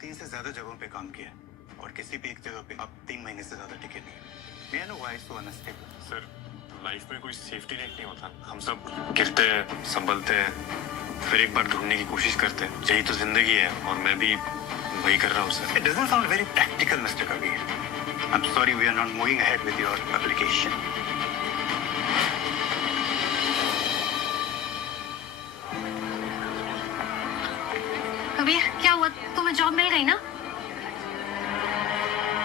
3 से ज्यादा जगहों पे काम किया और किसी भी एक जगह पे आप 3 महीने से ज्यादा टिके नहीं। मैं know why so unstable. Sir, life में कोई सेफ्टी नेट नहीं होता। हम सब गिरते हैं, संभलते हैं, फिर एक बार ढूंढने की कोशिश करते हैं। यही तो जिंदगी है और मैं भी वही कर रहा हूँ sir. It doesn't sound very practical, Mr. Kabir. I'm sorry we are not moving ahead with your application. Kabir, क्या हुआ? तुम्हें जॉब मिल गई ना?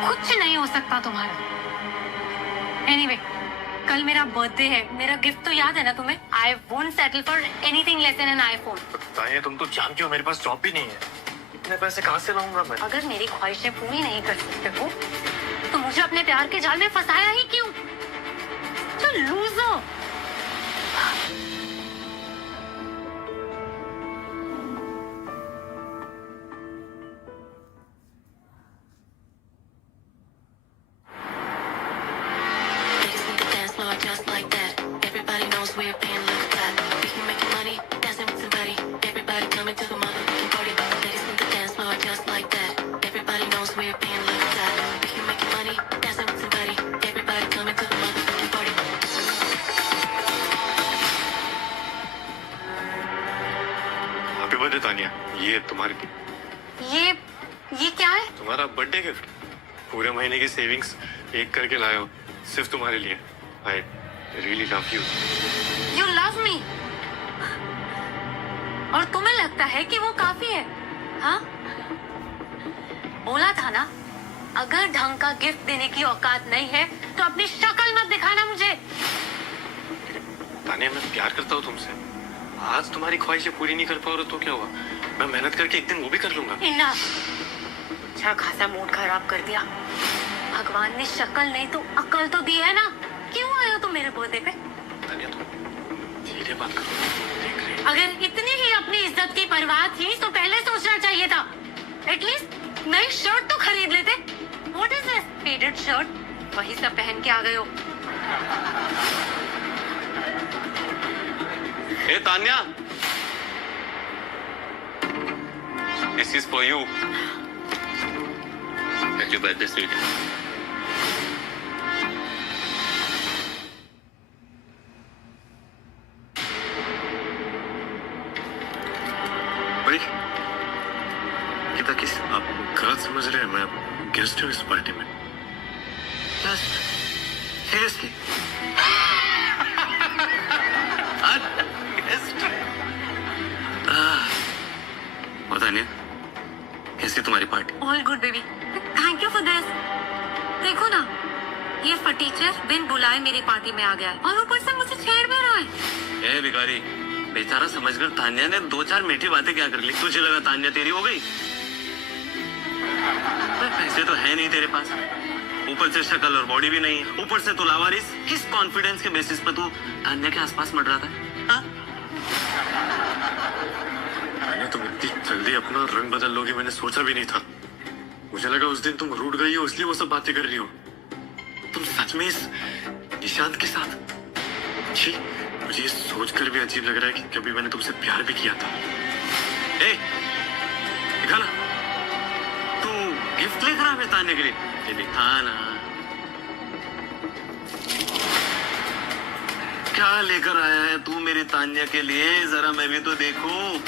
कुछ नहीं हो सकता तुम्हारा। एनीवे, कल मेरा बर्थडे है। मेरा गिफ्ट तो याद है ना तुम्हें? I won't settle for anything less than an iPhone. Tania, तुम तो जानती हो मेरे पास जॉब भी नहीं है। इतने पैसे कहाँ से लाऊंगा मैं? अगर मेरी ख्वाहिशें पूरी नहीं कर सकते हो तो मुझे अपने प्यार के जाल में फंसाया ही क्यों? जो loser. Just like that, everybody knows we're paying like that. We can make money, dancing with somebody. Everybody coming to the motherfucking party. Ladies in the dance floor, just like that. Everybody knows we're paying like that. We can make money, dancing with somebody. Everybody coming to the motherfucking party. Happy birthday Tania, ये तुम्हारी ये क्या है? तुम्हारा birthday gift. पूरे महीने की savings एक करके लाए हो सिर्फ तुम्हारे लिए। I really love you. You love me? और तुम्हें लगता है कि वो काफी है? हाँ? बोला था ना, अगर ढंग का गिफ्ट देने की औकात नहीं है तो अपनी शक्ल मत दिखाना मुझे। तानिया, मैं प्यार करता हूँ तुमसे। आज तुम्हारी ख्वाहिशें पूरी नहीं कर पाओ तो क्या हुआ? मैं मेहनत करके एक दिन वो भी कर लूंगा। इनफ। अच्छा खासा मूड खराब कर दिया। भगवान ने शक्ल नहीं तो अकल तो दी है ना। क्यों आए हो तुम मेरे बर्थडे पे? तानिया, तुम धीरे बात करो, देख रही हो। अगर इतनी ही अपनी इज्जत की परवाह थी तो पहले सोचना चाहिए था। एटलीस्ट नई शर्ट तो खरीद लेते। What is this faded shirt? वही सब पहन के आ गए हो। ए Tanya, this is for you. Happy birthday sweet. Geeta, किस आप गलत समझ रहे हैं? मैं गेस्ट हूँ इस पार्टी में। सीरियसली? तानिया, कैसी तुम्हारी party? All good baby, thank you for this. देखो ना, ये फटीचर बिन बुलाए मेरी पार्टी में आ गया है और ऊपर से मुझे छेड़ भी रहा है। ए भिखारी, बेचारा समझकर तान्या ने 2-4 मीठी बातें क्या कर ली। तुझे लगा तान्या तेरी हो गई? पैसे तो है नहीं तेरे पास, ऊपर से शक्ल और बॉडी भी नहीं है, ऊपर से तू लावारिस। किस कॉन्फिडेंस के बेसिस पे तू तान्या के आसपास मर रहा था? हाँ? तानिया, तुम इतनी जल्दी अपना रंग बदल लोगी मैंने सोचा भी नहीं था। मुझे लगा उस दिन तुम रूठ गई हो इसलिए वो सब बातें कर रही हो। तुम सच में इस निशांत के साथ? छी, मुझे ये सोचकर भी अजीब लग रहा है कि कभी मैंने तुमसे प्यार भी किया था। ए, दिखा ना, तू गिफ्ट लेकर आ तान्या के लिए? ये दिखा ना, क्या लेकर आया है तू मेरी तान्या के लिए? जरा मैं भी तो देखूं।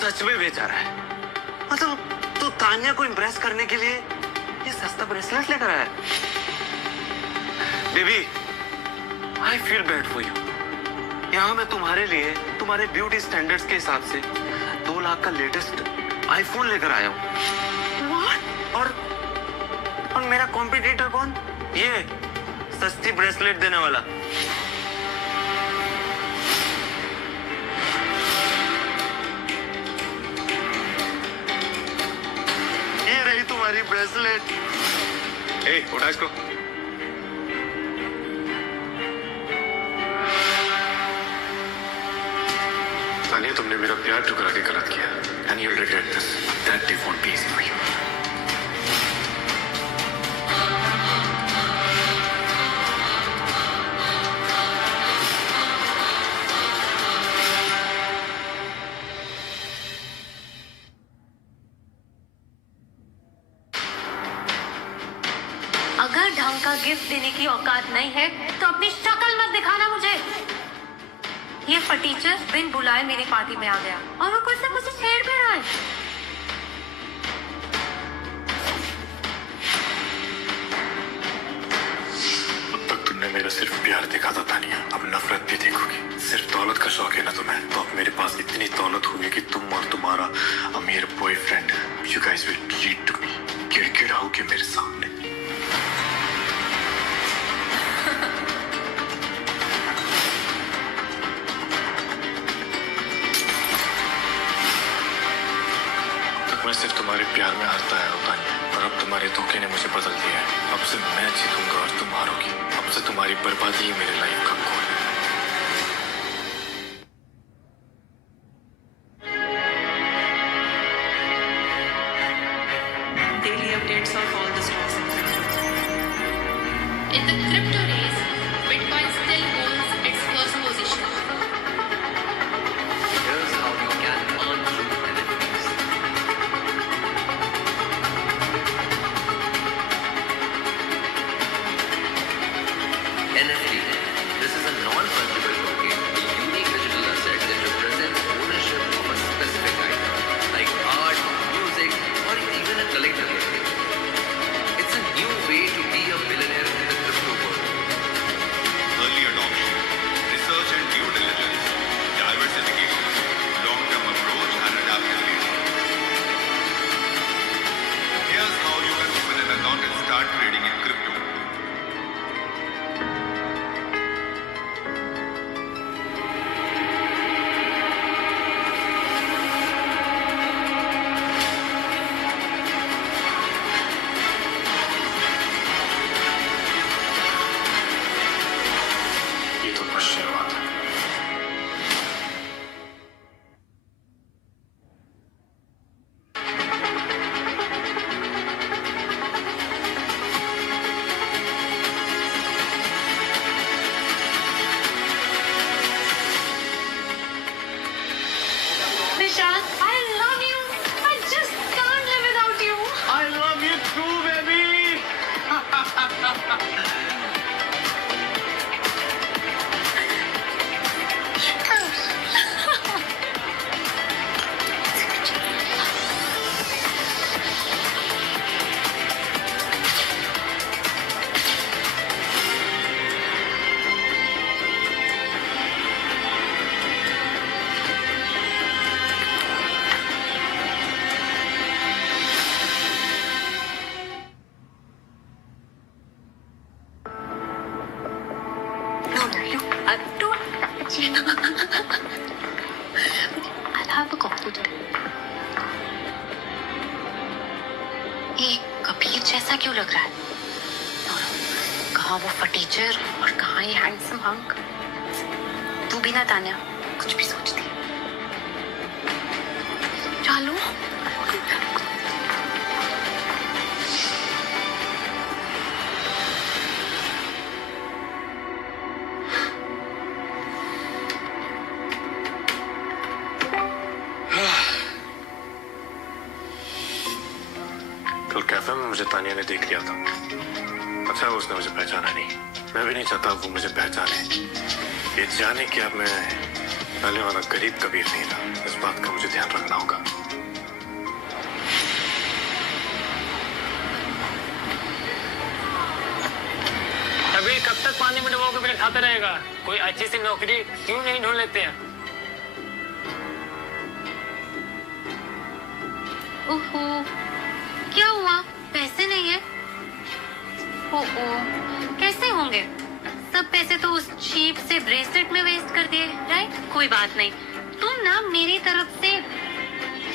सच में बेचारा है। मतलब तू तान्या को इम्प्रेस करने के लिए ये सस्ता ब्रेसलेट लेकर आया? Baby, I feel bad for you. यहाँ मैं तुम्हारे लिए तुम्हारे ब्यूटी स्टैंडर्ड्स के हिसाब से 2 लाख का लेटेस्ट आईफोन लेकर आया हूँ। और मेरा कॉम्पिटिटर कौन? ये सस्ती ब्रेसलेट देने वाला। तुम्हारी ब्रेसलेट। ए, उठा इसको। तानिया, तुमने मेरा प्यार ठुकरा के गलत किया। And you will regret this. that day won't be easy for you. अगर ढंग का गिफ्ट देने की औकात नहीं है तो अपनी शक्ल मत दिखाना मुझे। ये फटीचर बिन बुलाए मेरी पार्टी में आ गया और वो कुछ से मुझे छेड़ भी रहा है। अब तक तुमने मेरा सिर्फ प्यार देखा था तानिया, अब नफरत भी देखोगी। सिर्फ दौलत का शौक है ना तुम्हें, तो अब मेरे पास इतनी दौलत होगी कि तुम और तुम्हारा अमीर boyfriend you guys will lead to me, गिड़गिड़ाओगे मेरे सामने। मैं सिर्फ तुम्हारे प्यार में हारता है तानिया, और अब तुम्हारे धोखे ने मुझे बदल दिया है। अब से मैं जीतूंगा और तुम हारोगी। अब से तुम्हारी बर्बादी ही मेरे लाइफ का गोल है। Daily updates of all the stocks in crypto. In the crypto race, Bitcoin still holds its first position. Here's how you can earn through NFTs. NFT. This is a non-fungible token, a unique digital asset that represents ownership of a specific item, like art, music, or even a collectible thing. It's a new way to be a billionaire in the crypto world. Early adoption, research and due diligence, diversification, long-term approach and adaptability. Here's how you can open an account and start trading in crypto. ये तो आशीर्वाद है। Nishant, I love you. I just can't live without you. I love you too, baby. I'll have a coffee today. ये कबीर जैसा क्यों लग रहा है? कहाँ वो फटीचर और कहाँ ये हैंडसम हंक? तू भी ना तान्या कुछ भी सोचती है। चलो कल कैफे में मुझे तानिया ने देख लिया था। अच्छा उसने मुझे पहचाना नहीं। मैं भी नहीं चाहता वो मुझे पहचाने। ये जाने कि अब मैं पहले वाला गरीब कबीर नहीं था। इस बात का मुझे ध्यान रखना होगा। कबीर कब तक पानी में डुबो के बिना खाते रहेगा? कोई अच्छी सी नौकरी क्यों नहीं ढूंढ लेते हैं? ओहो, क्या हुआ? पैसे नहीं है? ओहो, कैसे होंगे? सब पैसे तो उस चीप से ब्रेसलेट में वेस्ट कर दिए, राइट? कोई बात नहीं, तुम ना मेरी तरफ से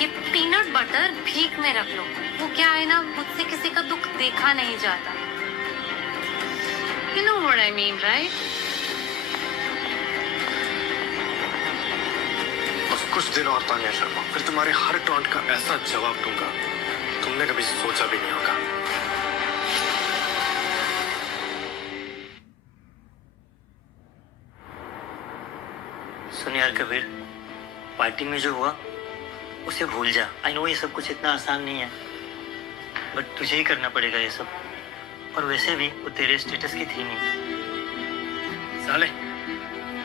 ये पीनट बटर भीख में रख लो। वो क्या है ना, मुझसे किसी का दुख देखा नहीं जाता। You know what I mean, right? उस कुछ दिन और तानिया शर्मा, फिर तुम्हारे हर टॉन्ट का ऐसा जवाब दूंगा तुमने कभी सोचा भी नहीं होगा। सुन यार कबीर, पार्टी में जो हुआ उसे भूल जा। आई नो ये सब कुछ इतना आसान नहीं है, बट तुझे ही करना पड़ेगा ये सब। और वैसे भी वो तेरे स्टेटस की थी नहीं। साले,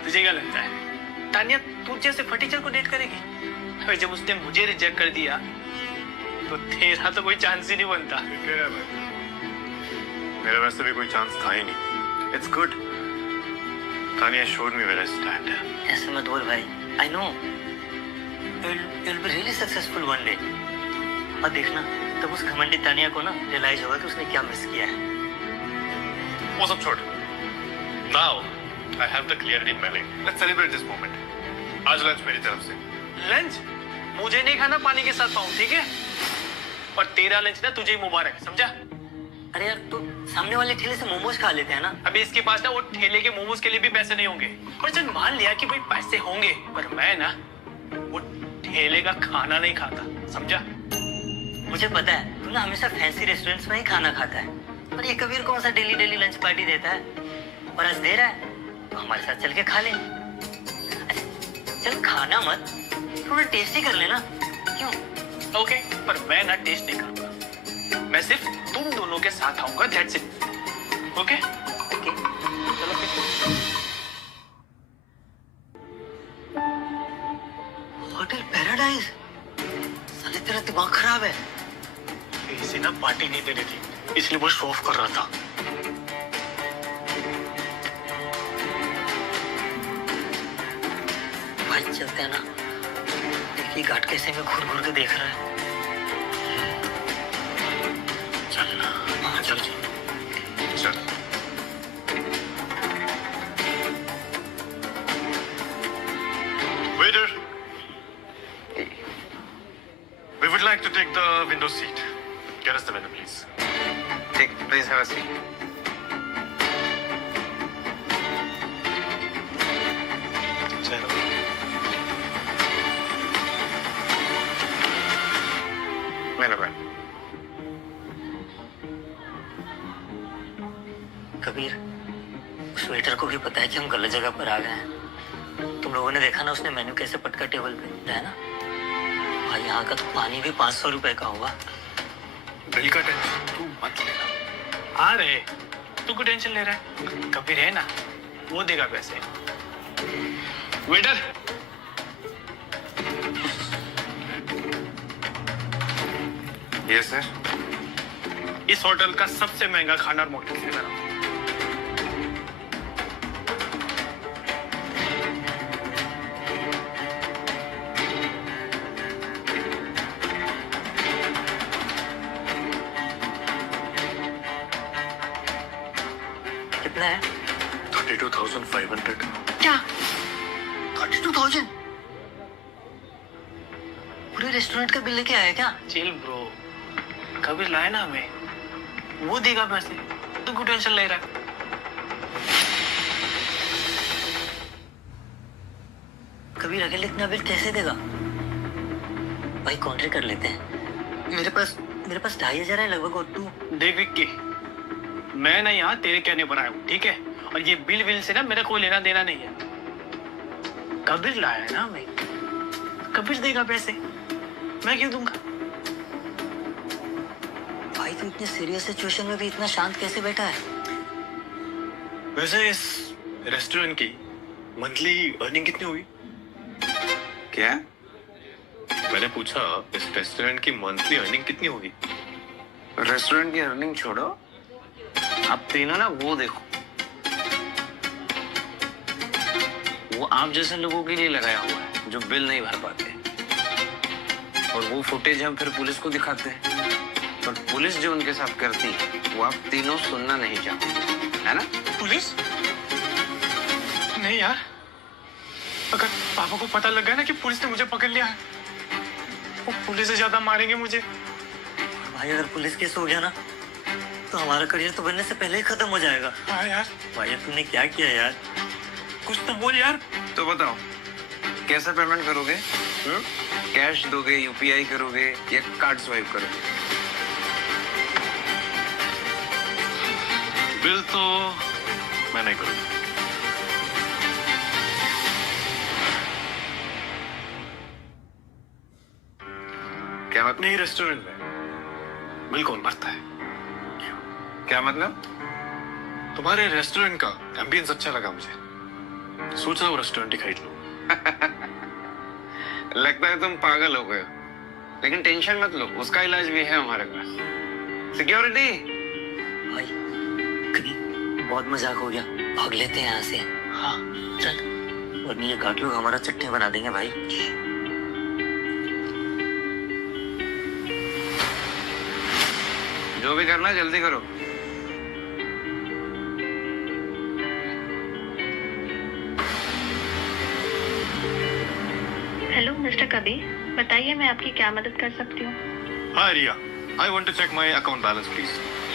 तुझे क्या लगता है तानिया तू जैसे फटीचर को डेट करेगी? और जब उसने मुझे रिजेक्ट कर दिया तो तेरा तो कोई चांस ही नहीं बनता। मेरा वैसे भी कोई चांस था ही नहीं। It's good, Tania showed me where I stand. ऐसे मत बोल भाई। I know you'll be really successful one day. और देखना तब उस घमंडी तानिया को ना रियलाइज होगा कि उसने क्या मिस किया है। वो सब छोड़। Now I have the clarity in my life. Let's celebrate this moment. आज लंच मेरी तरफ से। लंच मुझे नहीं खाना, पानी के साथ पाऊं, ठीक है? और तेरा लंच ना तुझे ही मुबारक, समझा? अरे यार तू सामने वाले ठेले से मोमोज खा लेते हैं ना। अभी इसके पास ना वो ठेले के मोमोज के लिए भी पैसे नहीं होंगे। और चल मान लिया कि भाई पैसे होंगे, पर मैं ना वो ठेले का खाना नहीं खाता, समझा? मुझे पता है तू ना हमेशा फैंसी रेस्टोरेंट्स में ही खाना खाता है, पर ये कबीर कौन सा डेली डेली लंच पार्टी देता है? और आज दे रहा है तो हमारे साथ चल के खा ले। चल खाना मत, थोड़ा टेस्ट ही कर लेना। क्यों? ओके, पर मैं ना टेस्ट नहीं करूंगा। मैं सिर्फ तुम दोनों के साथ आऊंगा, दैट्स इट। ओके? ओके, चलो फिर। होटल पैराडाइज, साले तेरा दिमाग खराब है। इसे ना पार्टी नहीं देनी थी, इसलिए वो शो ऑफ कर रहा था। भाई चलते हैं ना, देखिए घाट कैसे में घूर घूर के देख रहा है। चल ना। हाँ चल। चल। Waiter, we would like to take the window seat. Get us the menu, please. Take, please have a seat. Kabir, उस वेटर को भी पता है कि हम गलत जगह पर आ गए हैं। तुम लोगों ने देखा ना उसने मेन्यू कैसे पटका टेबल पे, है ना? भाई यहाँ का तो पानी भी 500 रुपए का होगा। बिल का टेंशन तू मत लेना। आ रहे, तू क्यों टेंशन ले रहा है? कबीर है ना, वो देगा पैसे। Waiter, yes sir. इस होटल का सबसे महंगा खाना और मोटरसाइकिल से करा। कितना है? 32,500। क्या? 32,000? पूरे रेस्टोरेंट का बिल लेके आया क्या? चिल ब्रो, कबीर लाए ना हमें, वो देगा पैसे। तू क्यों टेंशन ले रहा है? कबीर अकेले इतना बिल कैसे देगा? भाई कॉन्ट्री कर लेते हैं। मेरे पास 2,500 है लगभग। और तू देख विक्की, मैं ना यहाँ तेरे कहने पर आया हूँ, ठीक है? और ये बिल विल से ना मेरा कोई लेना देना नहीं है। कबीर लाया है ना हमें, कबीर देगा पैसे, मैं क्यों दूंगा? भाई तू इतने सीरियस सिचुएशन में भी इतना शांत कैसे बैठा है? वैसे इस रेस्टोरेंट की मंथली अर्निंग कितनी हुई? क्या? मैंने पूछा इस रेस्टोरेंट की मंथली अर्निंग कितनी होगी? रेस्टोरेंट की अर्निंग छोड़ो, आप तीनों ना वो देखो, वो आप जैसे लोगों के लिए लगाया हुआ है जो बिल नहीं भर पाते, और वो फुटेज हम फिर पुलिस को दिखाते हैं, और पुलिस जो उनके साथ करती है वो आप तीनों सुनना नहीं चाहते, है ना? पुलिस? नहीं यार, अगर पापा को पता लग गया ना कि पुलिस ने मुझे पकड़ लिया है, वो पुलिस से ज्यादा मारेंगे मुझे। भाई अगर पुलिस केस हो गया ना तो हमारा करियर तो बनने से पहले ही खत्म हो जाएगा। हाँ यार। भाई तुमने क्या किया यार? कुछ तो बोल यार। तो बताओ कैसे पेमेंट करोगे? कैश दोगे, यूपीआई करोगे या कार्ड स्वाइप करोगे? बिल तो मैं नहीं करूँगा। क्या मतलब? नहीं, रेस्टोरेंट में बिल कौन भरता है? क्या मतलब? तुम्हारे रेस्टोरेंट का एम्बियंस अच्छा लगा मुझे, सोच रहा हूँ रेस्टोरेंट ही खरीद लूं। लगता है तुम पागल हो गए हो, लेकिन टेंशन मत लो, उसका इलाज भी है हमारे पास। सिक्योरिटी। भाई कभी बहुत मजाक हो गया, भाग लेते हैं यहाँ से। हाँ चल, वरना ये घाट लोग हमारा चट्टे बना देंगे भाई। जो भी करना है जल्दी करो। हेलो मिस्टर कबीर, बताइए मैं आपकी क्या मदद कर सकती हूँ? Hi Riya, I want to check my account balance please.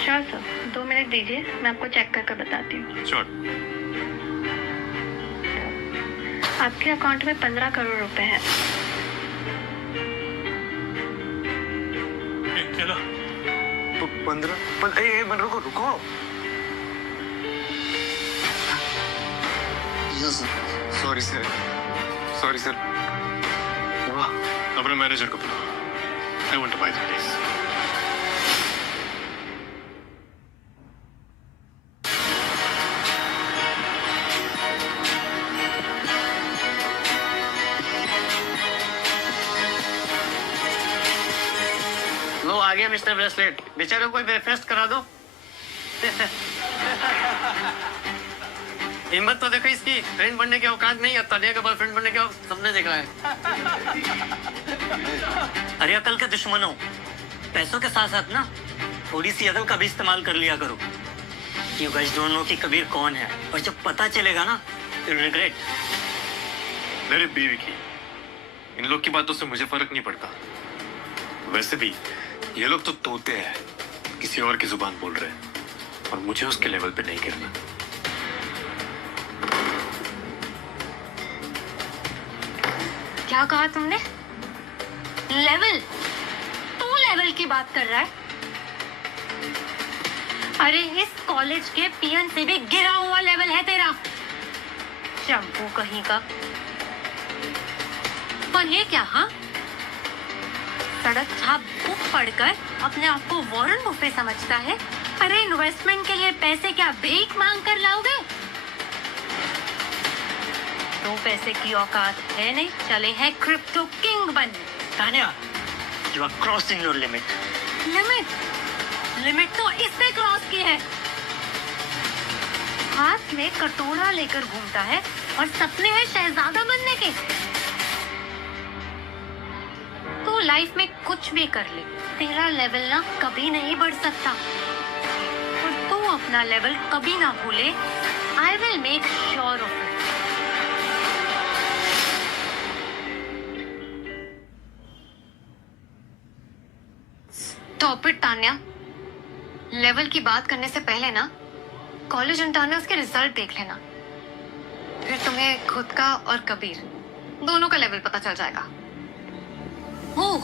Sure sir, 2 मिनट दीजिए, मैं आपको चेक करके बताती हूँ। श्योर। आपके अकाउंट में 15 करोड़ रुपए हैं। चलो। 15 रुको रुको। Sorry sir, sorry sir. अपने मैनेजर को बुलाओ। I want to buy the place. लो आ गया मिस्टर ब्रेसलेट, बेचारे को ब्रेकफास्ट करा दो। हिम्मत तो देखो इसकी, फ्रेंड बनने के औकात नहीं है, तालिया का बॉयफ्रेंड बनने के सबने देखा है। अरे अकल के दुश्मनों, पैसों के साथ साथ ना थोड़ी सी अकल का भी इस्तेमाल कर लिया करो। यू गाइस डोंट नो कि कबीर कौन है, और जब पता चलेगा ना यू रिग्रेट। मेरे बीवी की, इन लोग की बातों से मुझे फर्क नहीं पड़ता। वैसे भी ये लोग तो तोते हैं, किसी और की जुबान बोल रहे हैं, और मुझे उसके लेवल पे नहीं गिरना। क्या कहा तुमने? लेवल? तू लेवल की बात कर रहा है? अरे इस कॉलेज के पीएन से भी गिरा हुआ लेवल है तेरा, शंपू कहीं का। पर ये क्या? हाँ, सड़क छाप बुक पढ़कर अपने आप को वॉरेन बुफे समझता है? अरे इन्वेस्टमेंट के लिए पैसे क्या भीख मांग कर लाओगे? तो पैसे की औकात है नहीं, चले हैं क्रिप्टो किंग बनने। Tanya, you are crossing your limit. Limit? Limit तो इससे क्रॉस की है। हाथ में कटोरा लेकर घूमता है और सपने हैं शहजादा बनने के। तो लाइफ में कुछ भी कर ले, तेरा लेवल ना कभी नहीं बढ़ सकता, और तू अपना लेवल कभी ना भूले। I will make sure of it. Stop it Tanya, level की बात करने से पहले ना कॉलेज इंटरनल्स के रिजल्ट देख लेना, फिर तुम्हें खुद का और कबीर दोनों का लेवल पता चल जाएगा। ओह,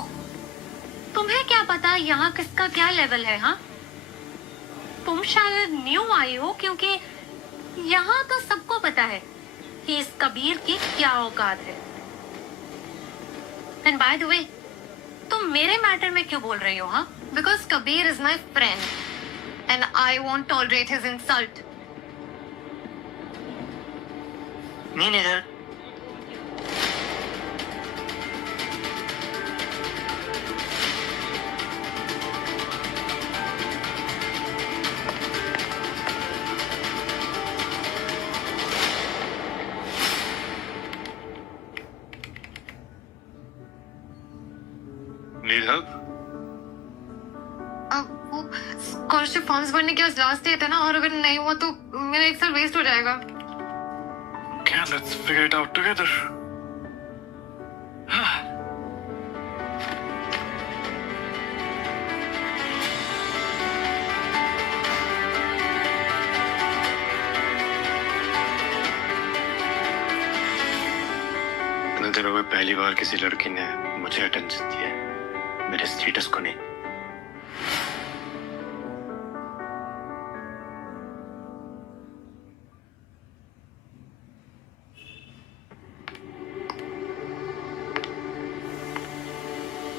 तुम्हें क्या पता यहाँ किसका क्या लेवल है? हाँ, तुम शायद न्यू आई हो, क्योंकि यहाँ तो सबको पता है कि इस कबीर की क्या औकात है। एंड बाय द वे, तुम मेरे मैटर में क्यों बोल रही हो? हाँ, because Kabir is my friend and I won't tolerate his insult. Me neither. Need help? वो स्कॉलरशिप फॉर्म्स भरने के लास्ट डेट है ना, और अगर नहीं हुआ तो मेरा 1 साल वेस्ट हो जाएगा। Okay, let's figure it out together. दिनों में पहली बार किसी लड़की ने मुझे अटेंशन दिया है, मेरे स्टेटस को नहीं।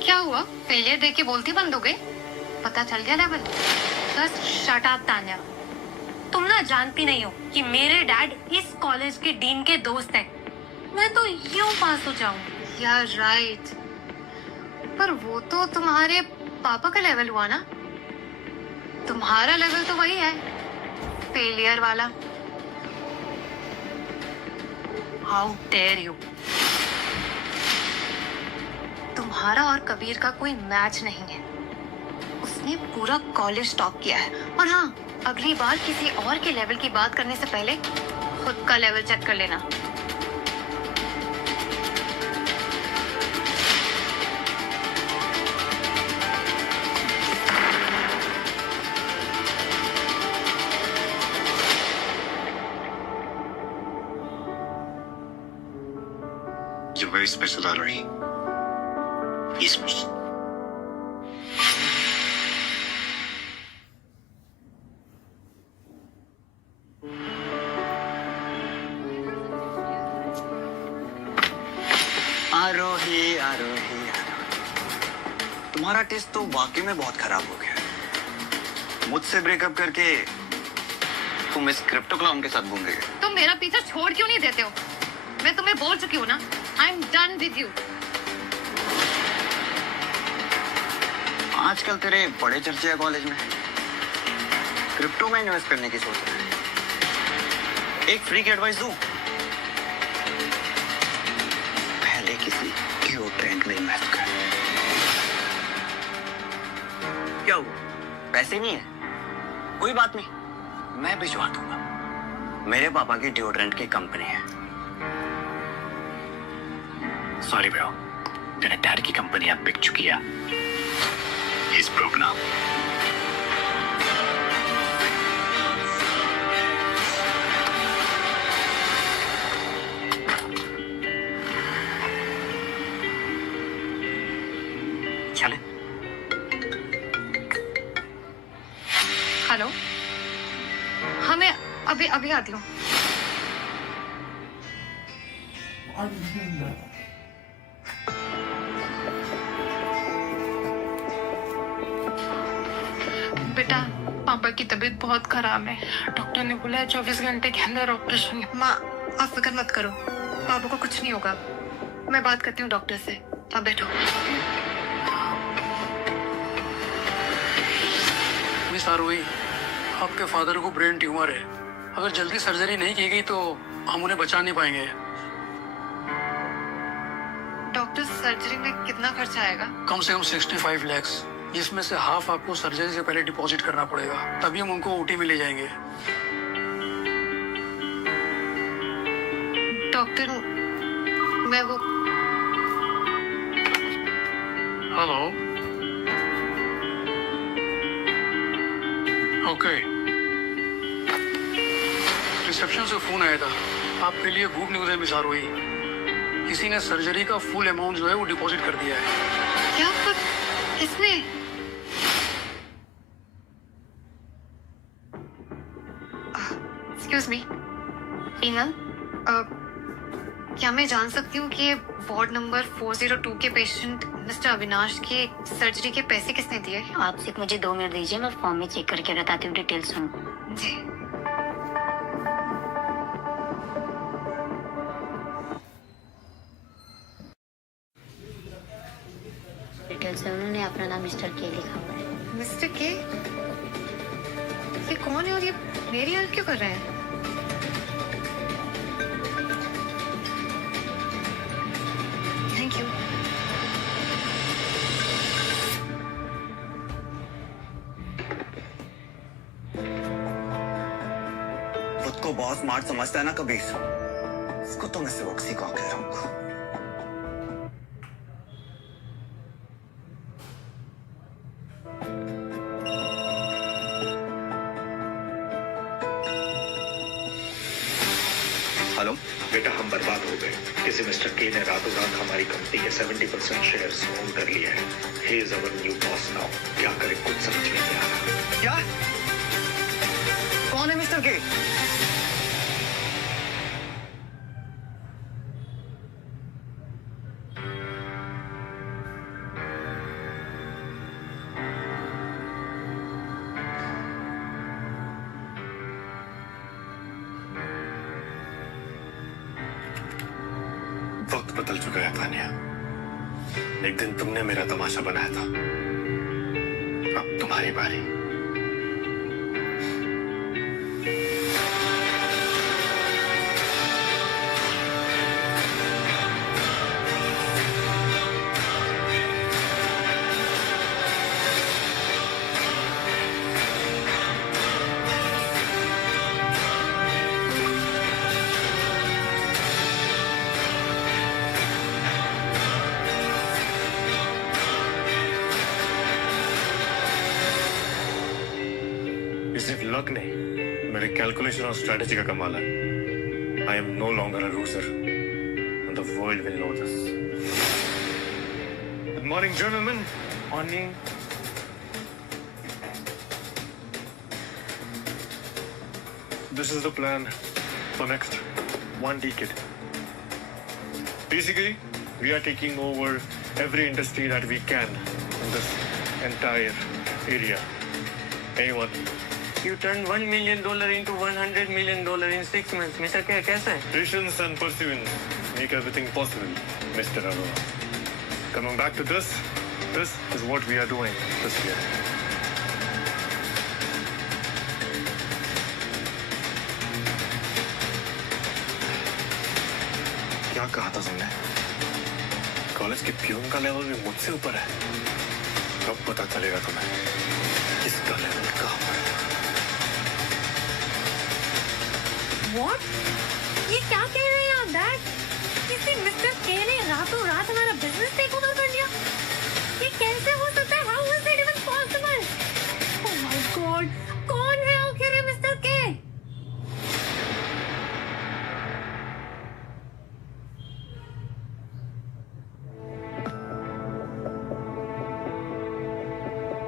क्या हुआ? फेलियर देख के बोलती बंद हो गई? पता चल गया लेवल? बस शट अप तान्या। तुम ना जानती नहीं हो कि मेरे डैड इस कॉलेज के डीन के दोस्त हैं। मैं तो यूं पास हो जाऊं। यार राइट, पर वो तो तुम्हारे पापा का लेवल हुआ ना। तुम्हारा लेवल तो वही है, फेलियर वाला। How dare you. तुम्हारा और कबीर का कोई मैच नहीं है। उसने पूरा कॉलेज टॉप किया है। और हाँ, अगली बार किसी और के लेवल की बात करने से पहले खुद का लेवल चेक कर लेना। You're very special, Arori. He's special. आरोही आरोही तुम्हारा टेस्ट तो वाकई में बहुत खराब हो गया। मुझसे ब्रेकअप करके तुम इस क्रिप्टो क्लाउन के साथ घूम गए। तुम मेरा पीछा छोड़ क्यों नहीं देते हो? मैं तुम्हें बोल चुकी हूँ ना, I am done with you. आजकल तेरे बड़े चर्चे हैं कॉलेज में, क्रिप्टो में इन्वेस्ट करने की सोच रहे हैं। एक फ्री की एडवाइस दूं, पहले किसी क्यू ट्रेंड में इन्वेस्ट कर। क्या हुआ? पैसे नहीं है? कोई बात नहीं, मैं भिजवा दूंगा। मेरे पापा की डिओड्रेंट की कंपनी है। सॉरी ब्रो, तेरे डैड की कंपनी अब बिक चुकी है। He's broke now. चले। हेलो, हाँ मैं अभी अभी आती हूँ। बेटा, पापा की तबीयत बहुत खराब है। डॉक्टर ने बोला है 24 घंटे के अंदर ऑपरेशन। माँ, आप फिक्र मत करो, पापा को कुछ नहीं होगा। मैं बात करती हूँ डॉक्टर से। आप बैठो। मिस आरोही, आपके फादर को ब्रेन ट्यूमर है। अगर जल्दी सर्जरी नहीं की गई तो हम उन्हें बचा नहीं पाएंगे। डॉक्टर, सर्जरी में कितना खर्चा आएगा? कम से कम 65 लाख, जिसमें से हाफ आपको सर्जरी से पहले डिपॉजिट करना पड़ेगा, तभी हम उनको ओटी में ले जाएंगे। डॉक्टर, मैं वो हेलो, ओके, रिसेप्शन से फोन आया था। आपके लिए गुड न्यूज़ है मिस आरोही, किसी ने सर्जरी का फुल अमाउंट जो है वो डिपॉजिट कर दिया है। क्या? किसने? एक्सक्यूज मी, ईनल, क्या मैं जान सकती हूँ कि वार्ड नंबर 402 के पेशेंट मिस्टर अविनाश के सर्जरी के पैसे किसने दिए? आप सिर्फ मुझे 2 मिनट दीजिए, मैं फॉर्म में चेक करके बताती हूँ डिटेल्स में। जी। डिटेल्स में उन्होंने अपना नाम मिस्टर के लिखा हुआ है। मिस्टर के? ये कौन है और ये मेरी हेल्प क्यों कर रहे हैं? Thank you. खुद को बहुत स्मार्ट समझता है ना कबीर, इसको तो मैं सबक सिखा के रहूंगा। हेलो बेटा, हम बर्बाद हो गए। किसी मिस्टर के ने रातों रात हमारी कंपनी के 70% शेयर्स ओन कर लिए हैं। He is our new boss now. क्या करें, कुछ समझ में नहीं आ रहा। क्या? कौन है मिस्टर के? वक्त बदल चुका है तानिया। एक दिन तुमने मेरा तमाशा बनाया था, अब तुम्हारी बारी। सिर्फ लक नहीं, मेरे कैलकुलेशन और स्ट्रेटेजी का कमाल है। I am no longer a loser and the world will know this. Good morning gentleman. Morning. This is the plan for next 1 decade. Basically, we are taking over every industry that we can in this entire area. Anyone? You turned $1 million into $100 million in 6 months. Mr. K, कैसा है? Patience and perseverance make everything possible, Mr. Arora. Coming back to this is what we are doing this year. क्या कहा था तुमने? College के peon का level भी मुझसे ऊपर है। कब पता चलेगा तुम्हें इसका लेवल कहाँ पर है? What? ये क्या कह रहे हैं आप डैड? किसी मिस्टर के ने रातों रात हमारा बिजनेस टेक ओवर कर लिया? ये कैसे हो सकता है? How is it even possible? Oh my God! कौन है आखिर ये मिस्टर के?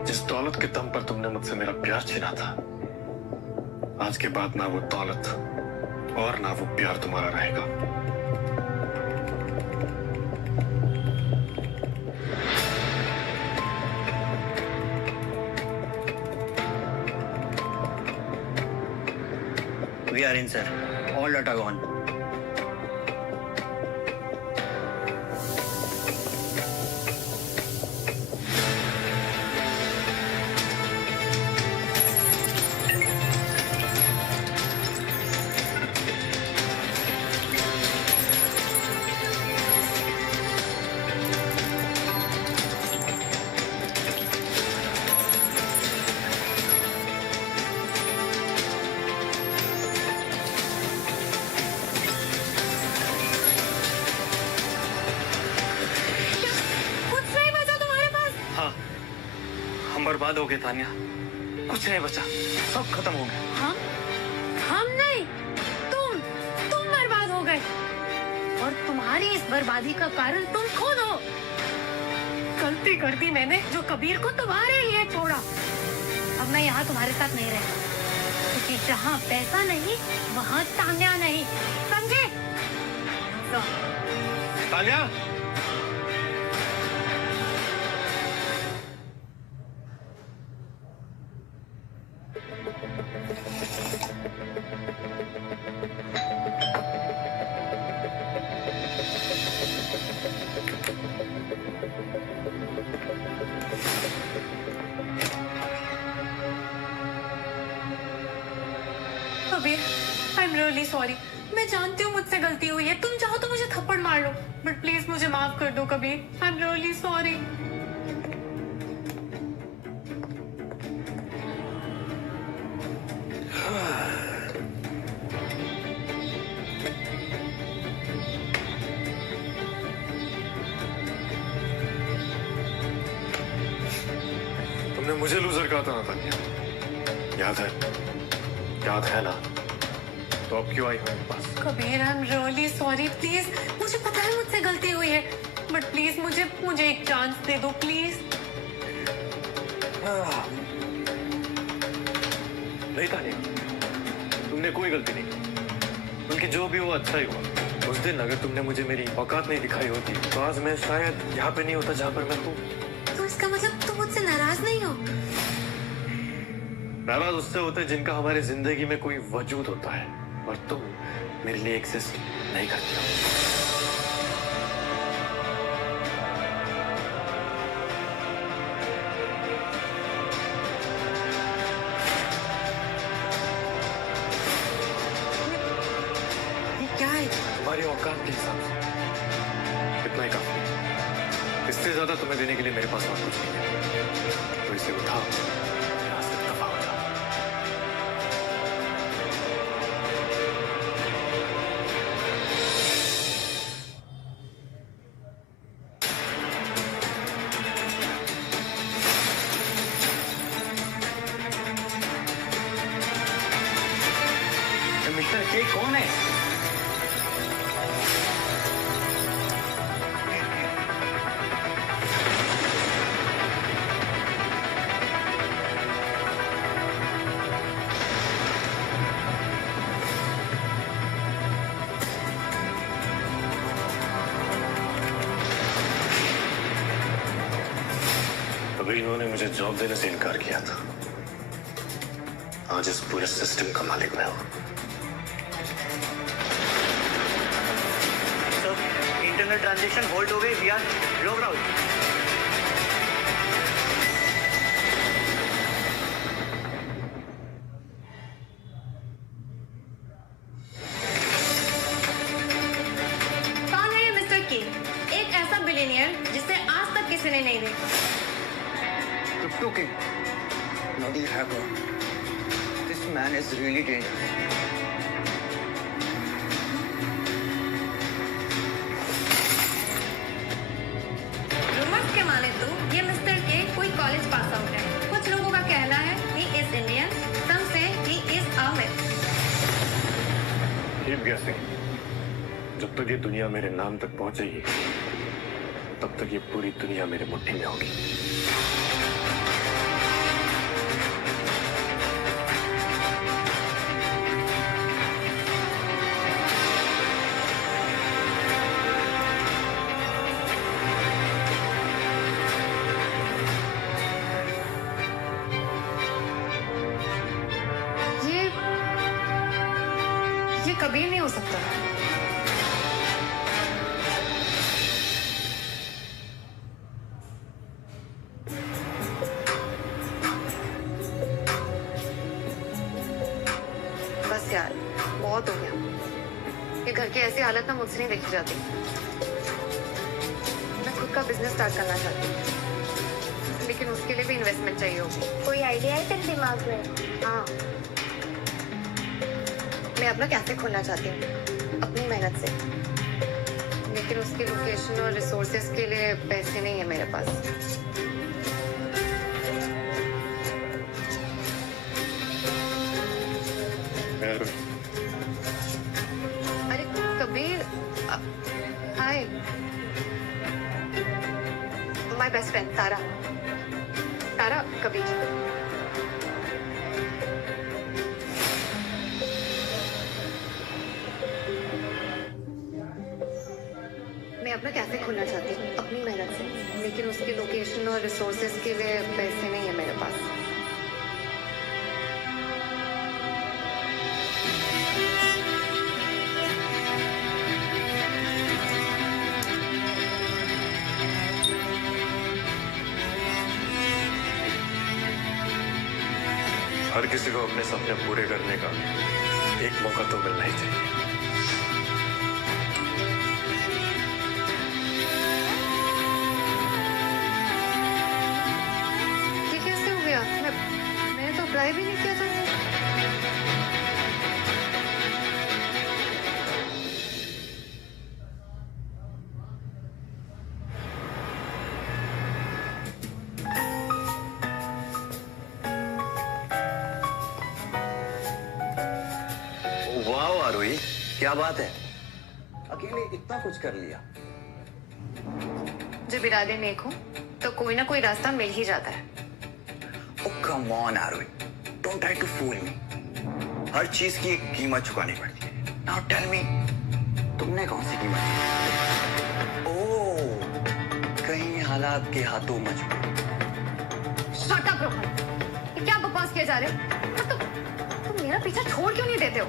जिस दौलत के दम पर तुमने मुझसे मेरा प्यार छीना था, आज के बाद ना वो दौलत और ना वो प्यार तुम्हारा रहेगा। We are in, sir. All data gone. बर्बाद हो गए तानिया, कुछ नहीं बचा, सब खत्म हो गया। हम नहीं, तुम बर्बाद हो गए और तुम्हारी इस बर्बादी का कारण तुम खुद हो। गलती कर दी मैंने जो कबीर को तुम्हारे लिए छोड़ा। अब मैं यहाँ तुम्हारे साथ नहीं रहता, क्योंकि जहाँ पैसा नहीं वहाँ तान्या नहीं, समझे? Tania, Kabir, I'm really sorry. मैं जानती हूँ मुझसे गलती हुई है। तुम चाहो तो मुझे थप्पड़ मार लो, बट प्लीज मुझे माफ कर दो कबीर। I'm really sorry. तुमने मुझे लूजर कहा था ना तानिया, याद है ना? तो अब क्यों आई हो मेरे पास? Kabir I am really sorry, please. मुझे पता है मुझसे गलती हुई है, बट प्लीज मुझे एक चांस दे दो प्लीज। नहीं तानिया, तुमने कोई गलती नहीं की, बल्कि जो भी हुआ अच्छा ही हुआ। उस दिन अगर तुमने मुझे मेरी औकात नहीं दिखाई होती तो आज मैं शायद यहाँ पे नहीं होता जहाँ पर मैं हूँ। तो इसका मतलब तुम मुझसे नाराज नहीं हो? नाराज उससे होता है जिनका हमारी जिंदगी में कोई वजूद होता है, और तुम मेरे लिए एग्जिस्ट नहीं करती हो। क्या है? तुम्हारी औकात के हिसाब से इतना ही काफी है। इससे ज्यादा तुम्हें देने के लिए मेरे पास और कुछ नहीं है, तो इसे उठाओ, यहाँ से दफा हो जाओ। मिस्टर के कौन है? अभी इन्होंने मुझे जॉब देने से इनकार किया था, आज इस पूरे सिस्टम का मालिक मैं हूं। इंटरनेट ट्रांजैक्शन होल्ड हो गई, वी आर लॉग आउट। कौन है ये मिस्टर के? एक ऐसा बिलियनियर जिसे आज तक किसी ने नहीं देखा। Crypto King, bloody hacker. This man is really dangerous. Rumours के माने तो ये मिस्टर के कोई कॉलेज पास आउट है। कुछ लोगों का कहना है he is Indian, some say he is a myth। Keep guessing। जब तक ये दुनिया मेरे नाम तक पहुंचेगी तब तक ये पूरी दुनिया मेरे मुट्ठी में होगी। ये कभी नहीं हो सकता। बस यार, बहुत हो गया। ये घर की ऐसी हालत ना मुझसे नहीं देखी जाती। मैं खुद का बिजनेस स्टार्ट करना चाहती हूँ, लेकिन उसके लिए भी इन्वेस्टमेंट चाहिए होगी। कोई आइडिया है तेरे दिमाग में? हाँ, मैं अपना कैफे खोलना चाहती हूँ अपनी मेहनत से, लेकिन उसकी लोकेशन और रिसोर्सेज के लिए पैसे नहीं है मेरे पास। अरे कबीर, हाय, माय बेस्ट फ्रेंड तारा। तारा, कबीर। मैं अपना कैफे खोलना चाहती हूँ अपनी मेहनत से, लेकिन उसकी लोकेशन और रिसोर्सेज के लिए पैसे नहीं है मेरे पास। हर किसी को अपने सपने पूरे करने का एक मौका तो मिलना ही चाहिए। मैंने तो अप्लाई भी नहीं किया था। वाह क्या बात है, अकेले इतना कुछ कर लिया। जब इरादे नेक हो तो कोई ना कोई रास्ता मिल ही जाता है। Oh come on, Arvind. Don't try to fool me. हर चीज की एक कीमत चुकानी पड़ती है। Now tell me, तुमने कौन सी कीमत चुकाई? ओह, कहीं हालात के हाथों मजबूर। Shut up, Rohan. ये क्या बकवास किए जा रहे हो? तुम मेरा पीछा छोड़ क्यों नहीं देते हो?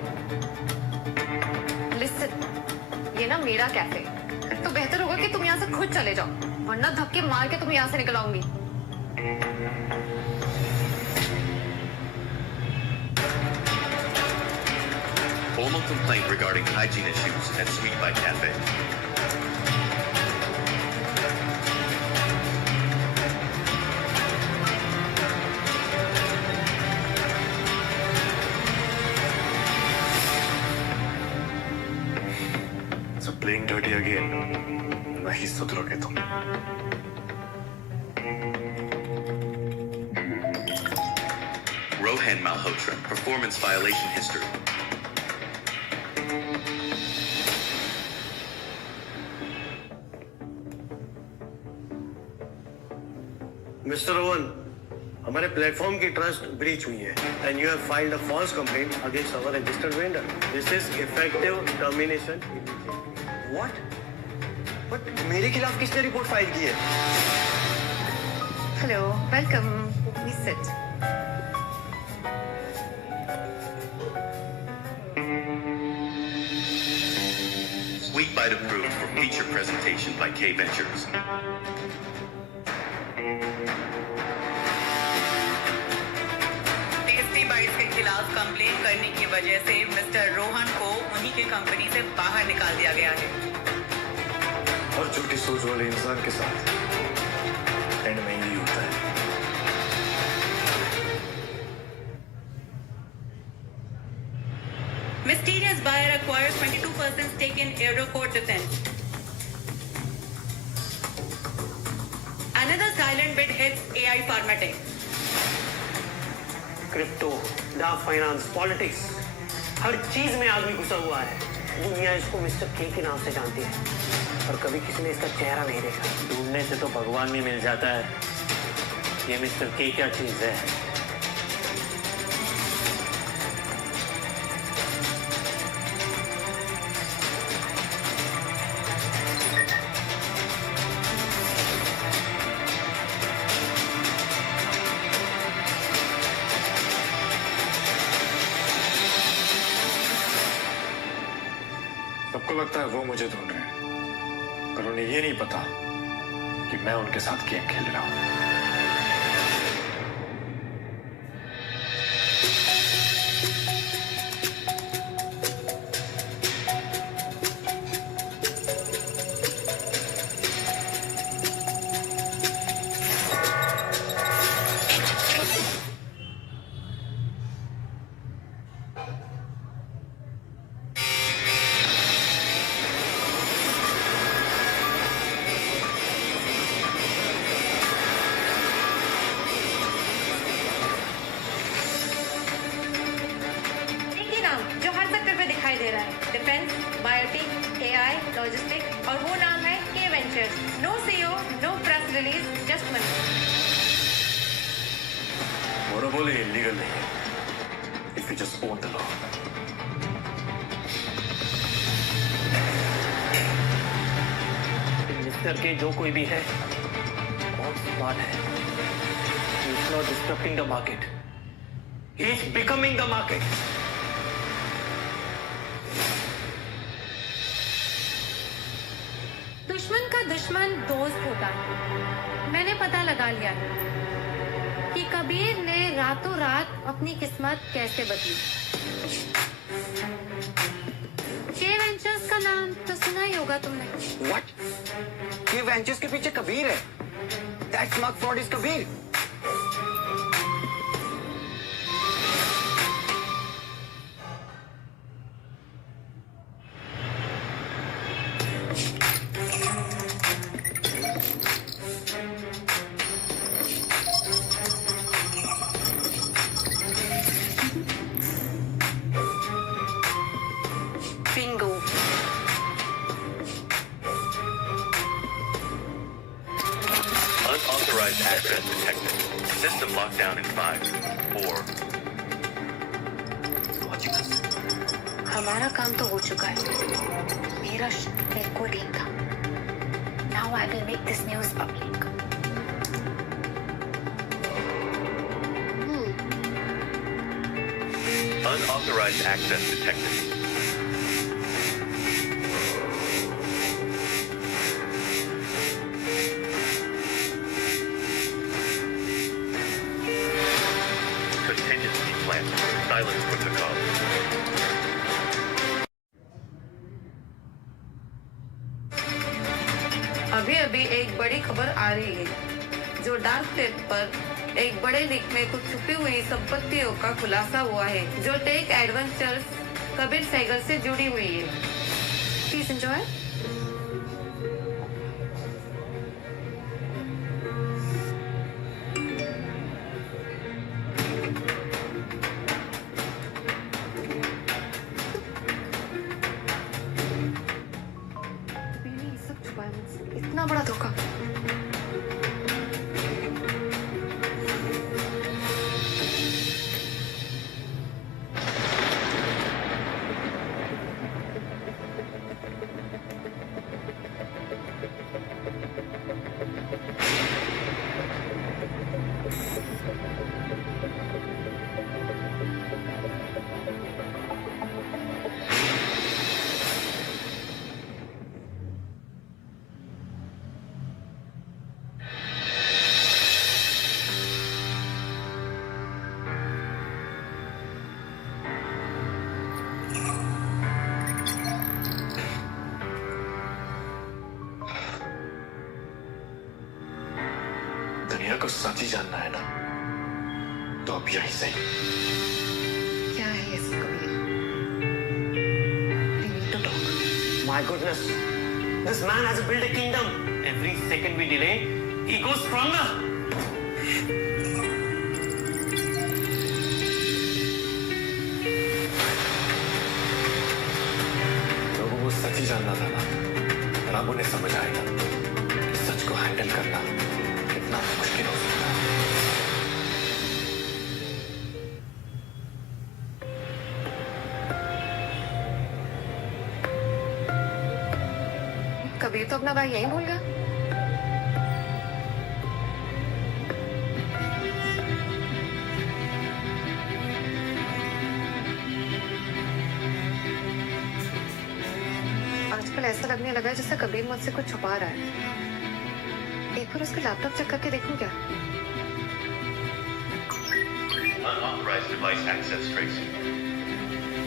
Listen, ये ना मेरा कैफे, तो बेहतर होगा कि तुम यहाँ से खुद चले जाओ, वरना धक्के मार के तुम यहाँ से निकलाऊंगी। Formal complaint regarding hygiene issues at Sweet Bite Cafe. So playing dirty again. नहीं सुधरोगे तुम। Rohan Malhotra, performance violation history. Mister Rohan, हमारे प्लेटफॉर्म की ट्रस्ट ब्रीच हुई है and you have filed a false complaint against our registered vendor. This is effective termination. What? But मेरे खिलाफ किसने report file की है? Hello, welcome, please sit. Sweet Bite approved for feature presentation by K Ventures. Tasty Bites के खिलाफ complain करने की वजह से मिस्टर रोहन को उन्हीं की कंपनी से बाहर निकाल दिया गया है। और झूठी सोच वाले इंसान के साथ एंड में यही होता है। Mysterious buyer acquires 22% stake in Aerocode Defense. Another silent bid hits AI Pharmatech. Crypto, dark finance, politics, हर चीज में आदमी घुसा हुआ है। दुनिया इसको मिस्टर के के नाम से जानती है, पर कभी किसी ने इसका चेहरा नहीं देखा। ढूंढने से तो भगवान भी मिल जाता है। ये मिस्टर के क्या चीज है? सबको लगता है वो मुझे ढूंढ रहे हैं, पर उन्हें ये नहीं पता कि मैं उनके साथ गेम खेल रहा हूं। जो हर सेक्टर पे दिखाई दे रहा है, डिफेंस, बायोटेक, एआई, लॉजिस्टिक, और वो नाम है K Ventures. No CEO, no press release, just money. Monopoly illegal नहीं है if you just own the law. Mister K जो कोई भी है बहुत स्मार्ट है। He is not disrupting the market. He is becoming the market. दुश्मन का दुश्मन दोस्त होता है। मैंने पता लगा लिया है कि कबीर ने रातों रात अपनी किस्मत कैसे बदली। के वेंचर्स का नाम तो सुना ही होगा तुमने। What? ये वेंचर्स के पीछे कबीर है? That smug fraud is Kabir. Bingo. Unauthorized access detected. System lockdown in 5, 4. हमारा काम तो हो चुका है. मेरा recording था. Now I will make this news public. Unauthorized access detected. Contingency plan. Silence protocol. अभी अभी एक बड़ी खबर आ रही है, जो डार्क वेब पर एक बड़े लीक में कुछ छुपी हुई संपत्तियों का खुलासा हुआ है, जो टेक एडवेंचर्स कबीर साइकिल से जुड़ी हुई है. Please enjoy. सब छुपा है मुझसे. इतना बड़ा धोखा. दुनिया को सच ही जानना है ना, तो अब यही सही. क्या है ये सब Kabir? We need to talk. My goodness, this man has built a kingdom. Every second we delay, he goes stronger. लोगों को सच ही जानना था ना, और अब उन्हें समझ आएगा कि सच को हैंडल करना कितना मुश्किल हो सकता है. कबीर तो अपना भाई यहीं भूल गया. आजकल ऐसा लगने लगा है जैसे कबीर मुझसे कुछ छुपा रहा है. एक बार उसका लैपटॉप चेक करके देखूं क्या? Unauthorized device access tracing.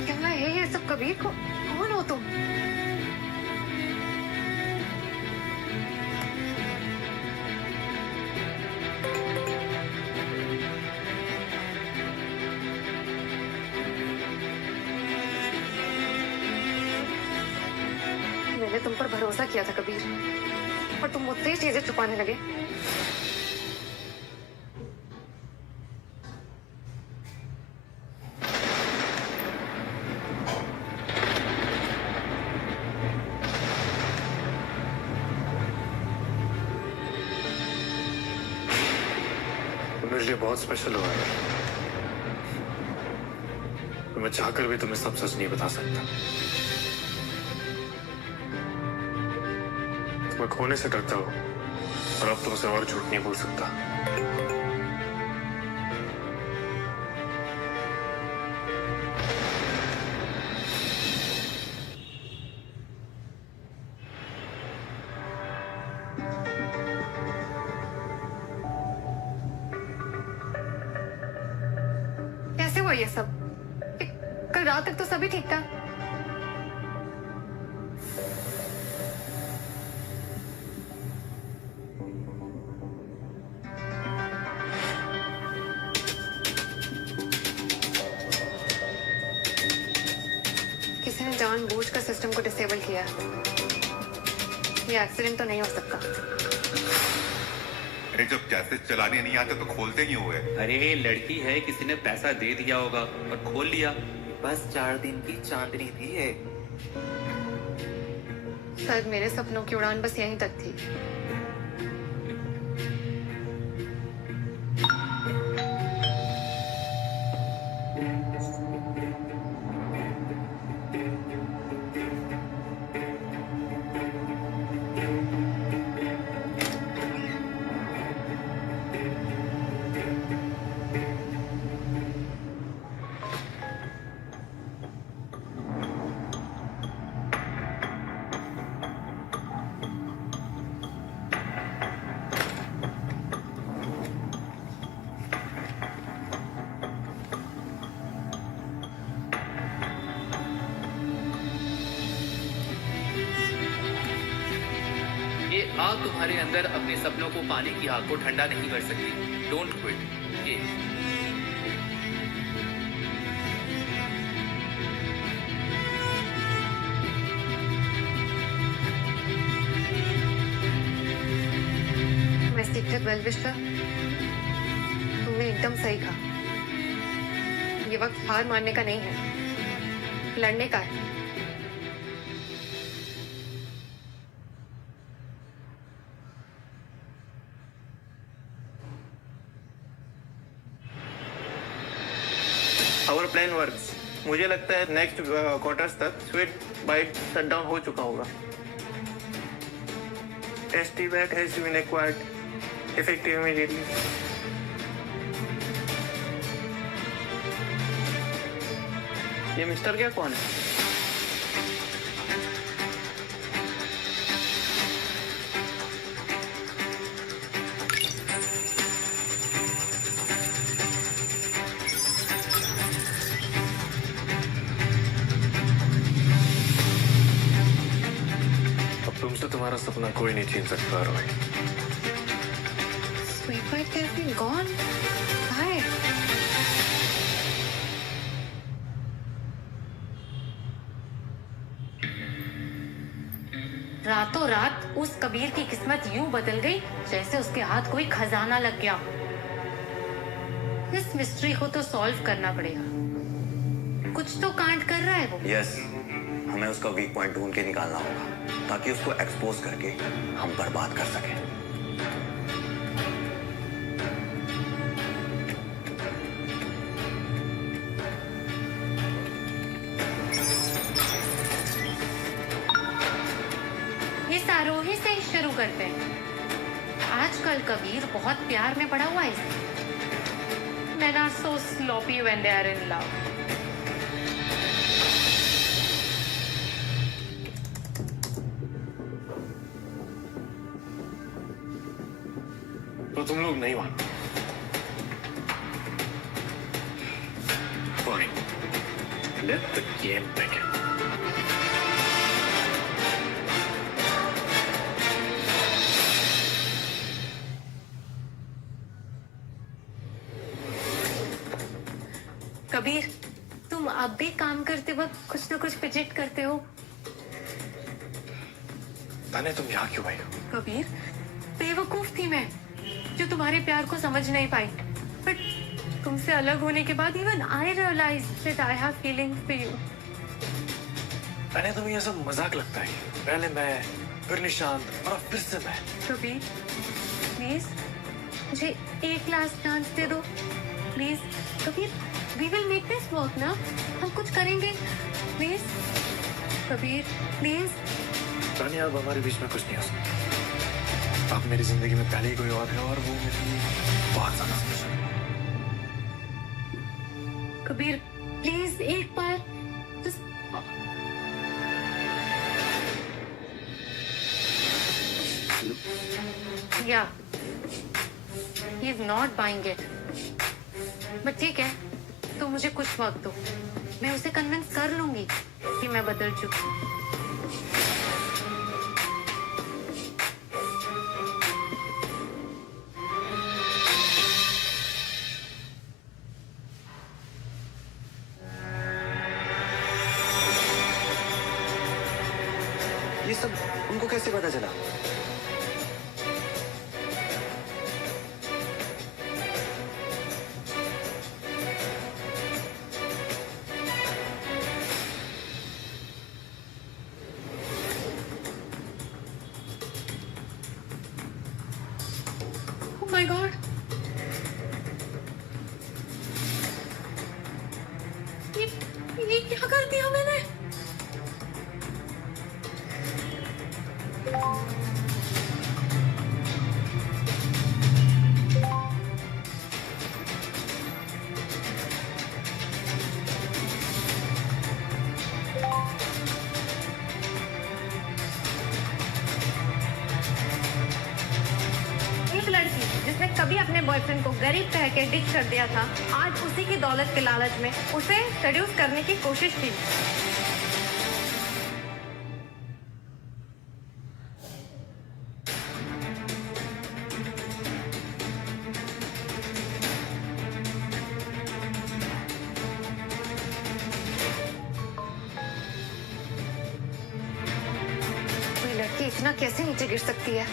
क्या है ये सब कबीर? को कौन हो तुम? मैंने तुम पर भरोसा किया था कबीर, और तुम मुझसे ही चीजें छुपाने लगे. मेरे लिए बहुत स्पेशल हुआ है. मैं चाहकर भी तुम्हें सब सच नहीं बता सकता. मैं खोने से डरता हूँ, और अब तुमसे और झूठ नहीं बोल सकता. कैसे हुआ ये सब? कल रात तक तो सभी ठीक था. किसी ने जानबूझकर सिस्टम को डिसेबल किया. ये एक्सीडेंट तो नहीं हो सकता. अरे जब कैसेट चलाने नहीं आते तो खोलते ही हुए. अरे लड़की है, किसी ने पैसा दे दिया होगा और खोल लिया. बस 4 दिन की चांदनी थी है. शायद मेरे सपनों की उड़ान बस यहीं तक थी. आग तुम्हारे अंदर अपने सपनों को पानी की आग को ठंडा नहीं कर सकती। Don't quit. ये मिस्टर वेलविशर, तुमने एकदम सही कहा। ये वक्त हार मानने का नहीं है, लड़ने का है। Our plan works. मुझे लगता है नेक्स्ट क्वार्टर्स तक स्वीट बाइट शट डाउन हो चुका होगा। Tasty Bite has been acquired effective immediately. ये मिस्टर क्या कौन है? अब तुमसे तुम्हारा सपना कोई नहीं छीन सकता Roy. Sweet bite has been gone. Hi. रातों रात उस कबीर की किस्मत यूं बदल गई जैसे उसके हाथ कोई खजाना लग गया। इस मिस्ट्री को तो सॉल्व करना पड़ेगा। कुछ तो कांड कर रहा है वो। यस, हमें उसका वीक पॉइंट ढूंढ के निकालना होगा ताकि उसको एक्सपोज करके हम बर्बाद कर सकें। आरोही से ही शुरू करते हैं। आजकल कबीर बहुत प्यार में पड़ा हुआ है। Men are so sloppy when they are in love. तो तुम लोग नहीं मानो। Fine. Let the game begin. Kabir, तुम अब भी काम करते वक्त कुछ न कुछ फिजिट करते हो। ताने, तुम यहाँ क्यों आई हो? कबीर, बेवकूफ थी मैं जो तुम्हारे प्यार को समझ नहीं पाई। बट तुमसे अलग होने के बाद even I realise that I have feelings for you. Tanya, तुम्हें ये सब मजाक लगता है। पहले मैं, फिर निशांत और फिर से मैं। कबीर, प्लीज मुझे एक लास्ट चांस दे दो please. Kabir, we will make this work ना। हम कुछ करेंगे प्लीज। कबीर प्लीज। ताने, अब हमारे बीच में कुछ नहीं हो सकता। अब मेरी जिंदगी में पहले ही कोई और है और वो मेरे लिए बहुत ज्यादा स्पेशल है। कबीर प्लीज एक बार या he is not buying it। But ठीक है, तो मुझे कुछ वक्त दो, मैं उसे कन्विंस कर लूंगी कि मैं बदल चुकी हूँ। ये सब उनको कैसे पता चला? Oh my God! ये क्या कर दिया मैंने? एक लड़की जिसने कभी अपने बॉयफ्रेंड को गरीब कह के डिच कर दिया था, आज उसी की दौलत के लालच में उसे सेड्यूस करने की कोशिश की। के इतना कैसे नीचे गिर सकती है?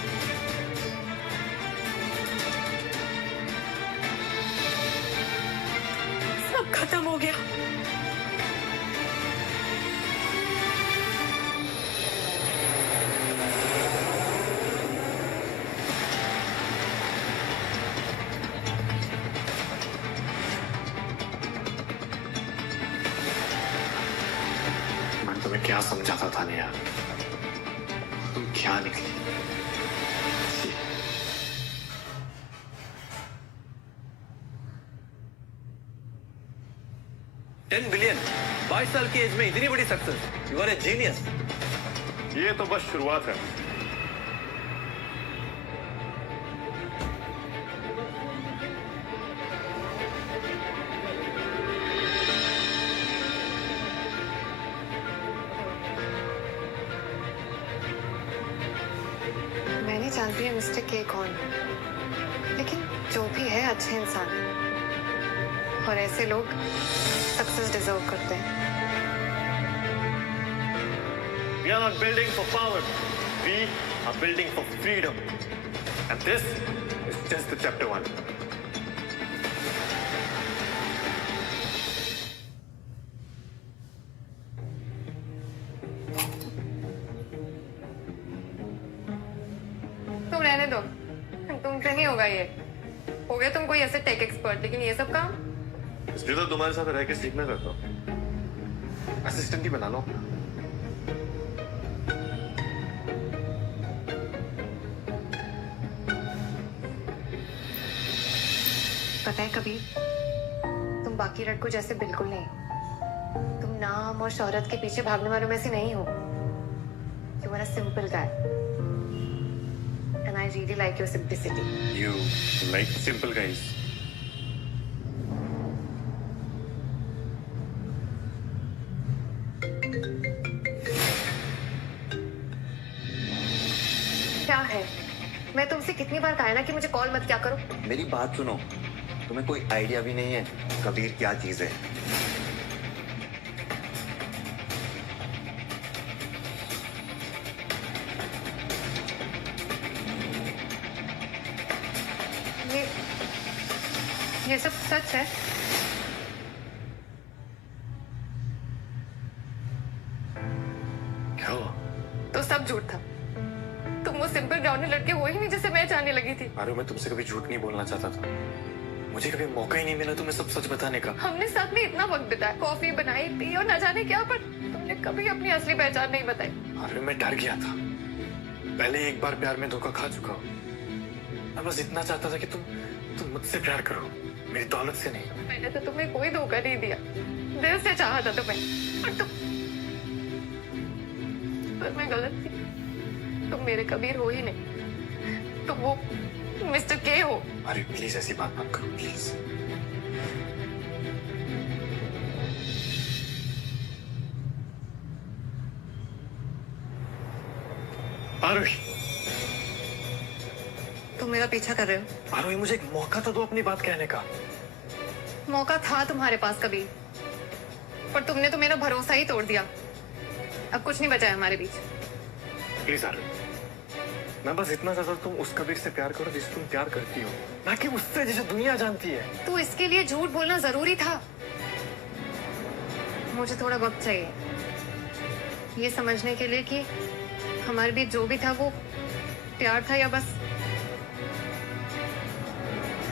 सब खत्म हो गया। मैं तुम्हें क्या समझाता था नेहा, तुम क्या निकली? 10 बिलियन 22 साल की एज में इतनी बड़ी success. You are a genius. ये तो बस शुरुआत है। मैं नहीं जानती है मिस्टर के कौन है, लेकिन जो भी है अच्छे इंसान हैं। और ऐसे लोग सक्सेस डिजर्व करते हैं। We are not building for power. We are building for freedom. And this is just the chapter 1. तुम रहने दो, तुमसे नहीं होगा ये। हो गया तुम कोई ऐसे टेक एक्सपर्ट, लेकिन ये सब काम इसलिए तो तुम्हारे साथ रह के सीखना चाहता हूँ। असिस्टेंट ही बना लो। पता है कभी तुम बाकी लड़कों जैसे बिल्कुल नहीं हो। तुम नाम और शोहरत के पीछे भागने वालों में से नहीं हो। You are a simple guy. And I really like your simplicity. You like simple guys. क्या है? मैं तुमसे कितनी बार कहा है ना कि मुझे कॉल मत क्या करो। मेरी बात सुनो, तुम्हें कोई आइडिया भी नहीं है कबीर क्या चीज है। ये सब सच है? क्या हुआ? तो सब झूठ था। तुम वो सिंपल ग्राउंडेड लड़के हो ही नहीं जैसे मैं चाहने लगी थी। अरे मैं तुमसे कभी झूठ नहीं बोलना चाहता था। मुझे कभी मौका ही नहीं मिला तुम्हें सब सच बताने का। हमने साथ में इतना वक्त बिताया, कॉफी बनाई, पी और न जाने क्या, पर तुमने कभी अपनी असली पहचान नहीं बताई। अरे मैं डर गया था। पहले एक बार प्यार में धोखा खा चुका हूँ। मैं बस इतना चाहता था कि तुम मुझसे प्यार करो, मेरी दौलत से नहीं। मैंने तो तुम्हें कोई धोखा नहीं दिया, दिल से चाहा था तुम्हें। पर मैं गलत थी। तुम मेरे कबीर हो ही नहीं, तुम वो मिस्टर के हो। अरे प्लीज ऐसी बात मत करो प्लीज। आरोही, तुम मेरा पीछा कर रहे हो? आरोही मुझे एक मौका तो दो अपनी बात कहने का। मौका था तुम्हारे पास कभी, पर तुमने तो मेरा भरोसा ही तोड़ दिया। अब कुछ नहीं बचा है हमारे बीच। प्लीज आरोही, मैं बस इतना चाहता तुम उस कबीर से प्यार करो जिसे तुम प्यार करती हो, ना कि उससे जिसे दुनिया जानती है। तो इसके लिए झूठ बोलना जरूरी था? मुझे थोड़ा वक्त चाहिए ये समझने के लिए कि हमारे बीच जो भी था वो प्यार था या बस।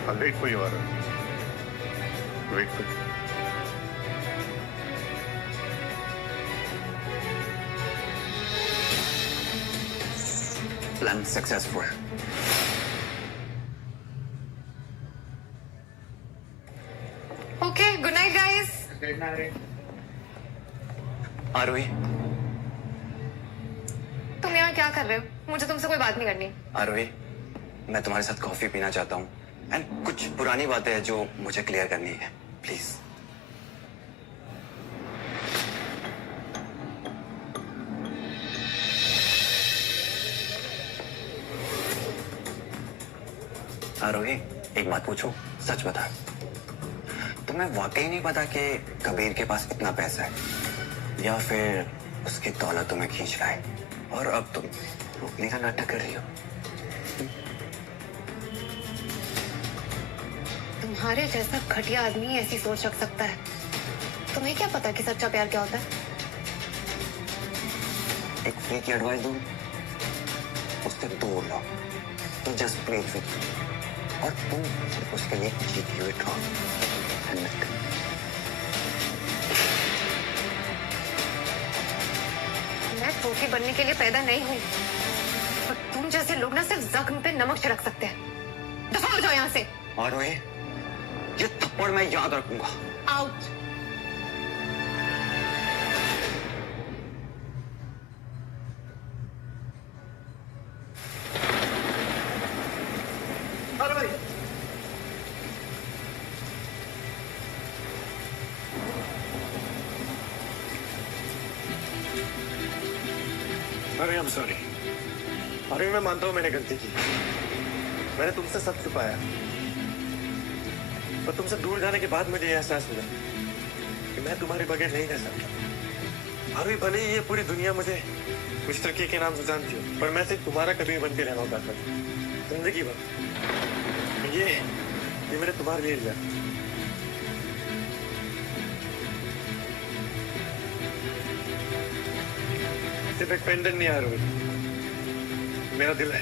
I'll wait for you, Arun. Wait for you. Plan successful. Okay, good night, guys. Good night. आरोही, तुम यहाँ क्या कर रहे हो? मुझे तुमसे कोई बात नहीं करनी। आरोही, मैं तुम्हारे साथ कॉफी पीना चाहता हूँ एंड कुछ पुरानी बातें हैं जो मुझे क्लियर करनी है, प्लीज। आरोही, एक बात पूछूं, सच बता, तुम्हें वाकई नहीं पता कि कबीर के पास इतना पैसा है या फिर उसकी दौलत तुम्हें खींच रहा है और अब तुम रोकने का नाटक कर रही हो। तुम्हारे जैसा घटिया आदमी ऐसी सोच रख सकता है। तुम्हें क्या पता कि सच्चा प्यार क्या होता है? एक फ्री की एडवाइस दूं, उससे दूर रहो। तो जस्ट प्ले विद और तुम सिर्फ उसके लिए जीती हुई ड्रॉ मैं ट्रॉफी बनने के लिए पैदा नहीं हुई, और तुम जैसे लोग ना सिर्फ जख्म पे नमक छिड़क सकते हैं। दफा हो जाओ यहाँ से। और ये थप्पड़ मैं याद रखूंगा। आउट। अरे I'm sorry। अरे मैं मानता हूँ मैंने गलती की। मैंने तुमसे सब छुपाया, पर तुमसे दूर जाने के बाद मुझे एहसास हुआ कि मैं तुम्हारे बगैर नहीं रह सकता। अरे भले ही ये पूरी दुनिया मुझे मिस्टर के नाम से जानती हो, पर मैं सिर्फ तुम्हारा कभी बन के रहना चाहता हूँ जिंदगी भर। ये मैंने तुम्हारे लिए लिया। सिर्फ एक पेंडेंट नहीं आ रही, मेरा दिल है,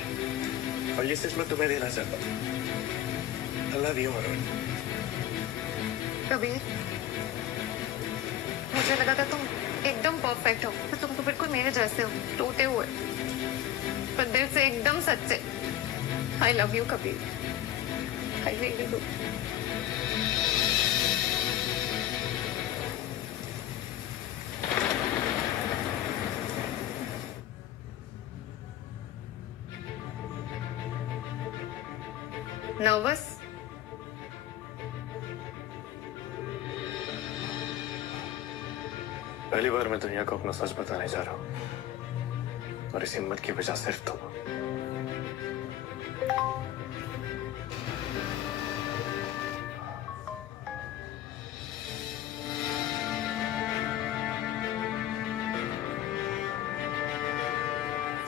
और ये सिर्फ मैं तुम्हें देना चाहता हूँ। I love you, आरोही। कबीर, मुझे लगा था तुम एकदम परफेक्ट हो, तो तुम तो बिल्कुल मेरे जैसे हो, टूटे हुए, पर दिल से एकदम सच्चे। I love you, Kabir. I really do। Nervous? पहली बार मैं दुनिया को अपना सच बताने जा रहा हूँ, और इस हिम्मत की वजह सिर्फ तुम।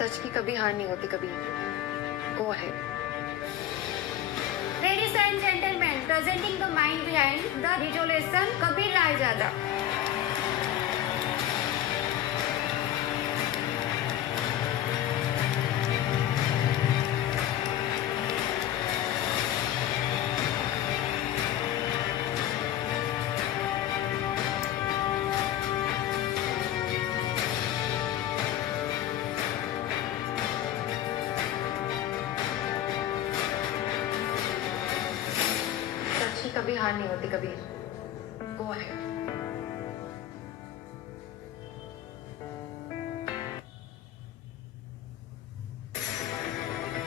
सच की कभी हार नहीं होती Kabir. Go ahead। Ladies and gentlemen, presenting the mind behind the resolution, Kabir Raizada। सच की कभी हार नहीं होती कबीर। Go ahead।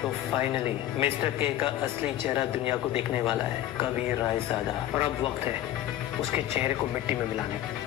तो फाइनली मिस्टर के का असली चेहरा दुनिया को देखने वाला है, कबीर रायजादा। और अब वक्त है उसके चेहरे को मिट्टी में मिलाने का।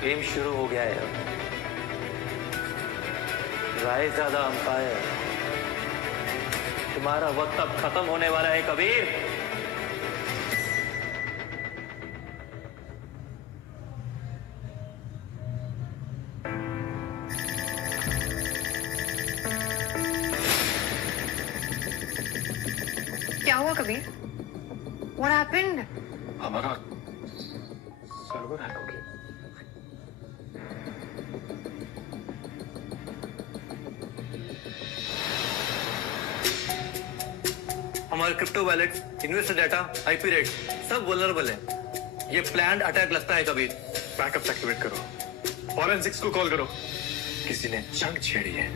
गेम शुरू हो गया है। रायजादा अंपायर, तुम्हारा वक्त अब खत्म होने वाला है कबीर। क्या हुआ कबीर? What happened? हमारा सर्वर हैक हो गया। हमारे crypto wallets, investor data, IP rate सब वल्नरेबल है। ये प्लान्ड अटैक लगता है कबीर। बैकअप एक्टिवेट करो, फॉरेंसिक्स को कॉल करो। किसी ने जंग छेड़ी है,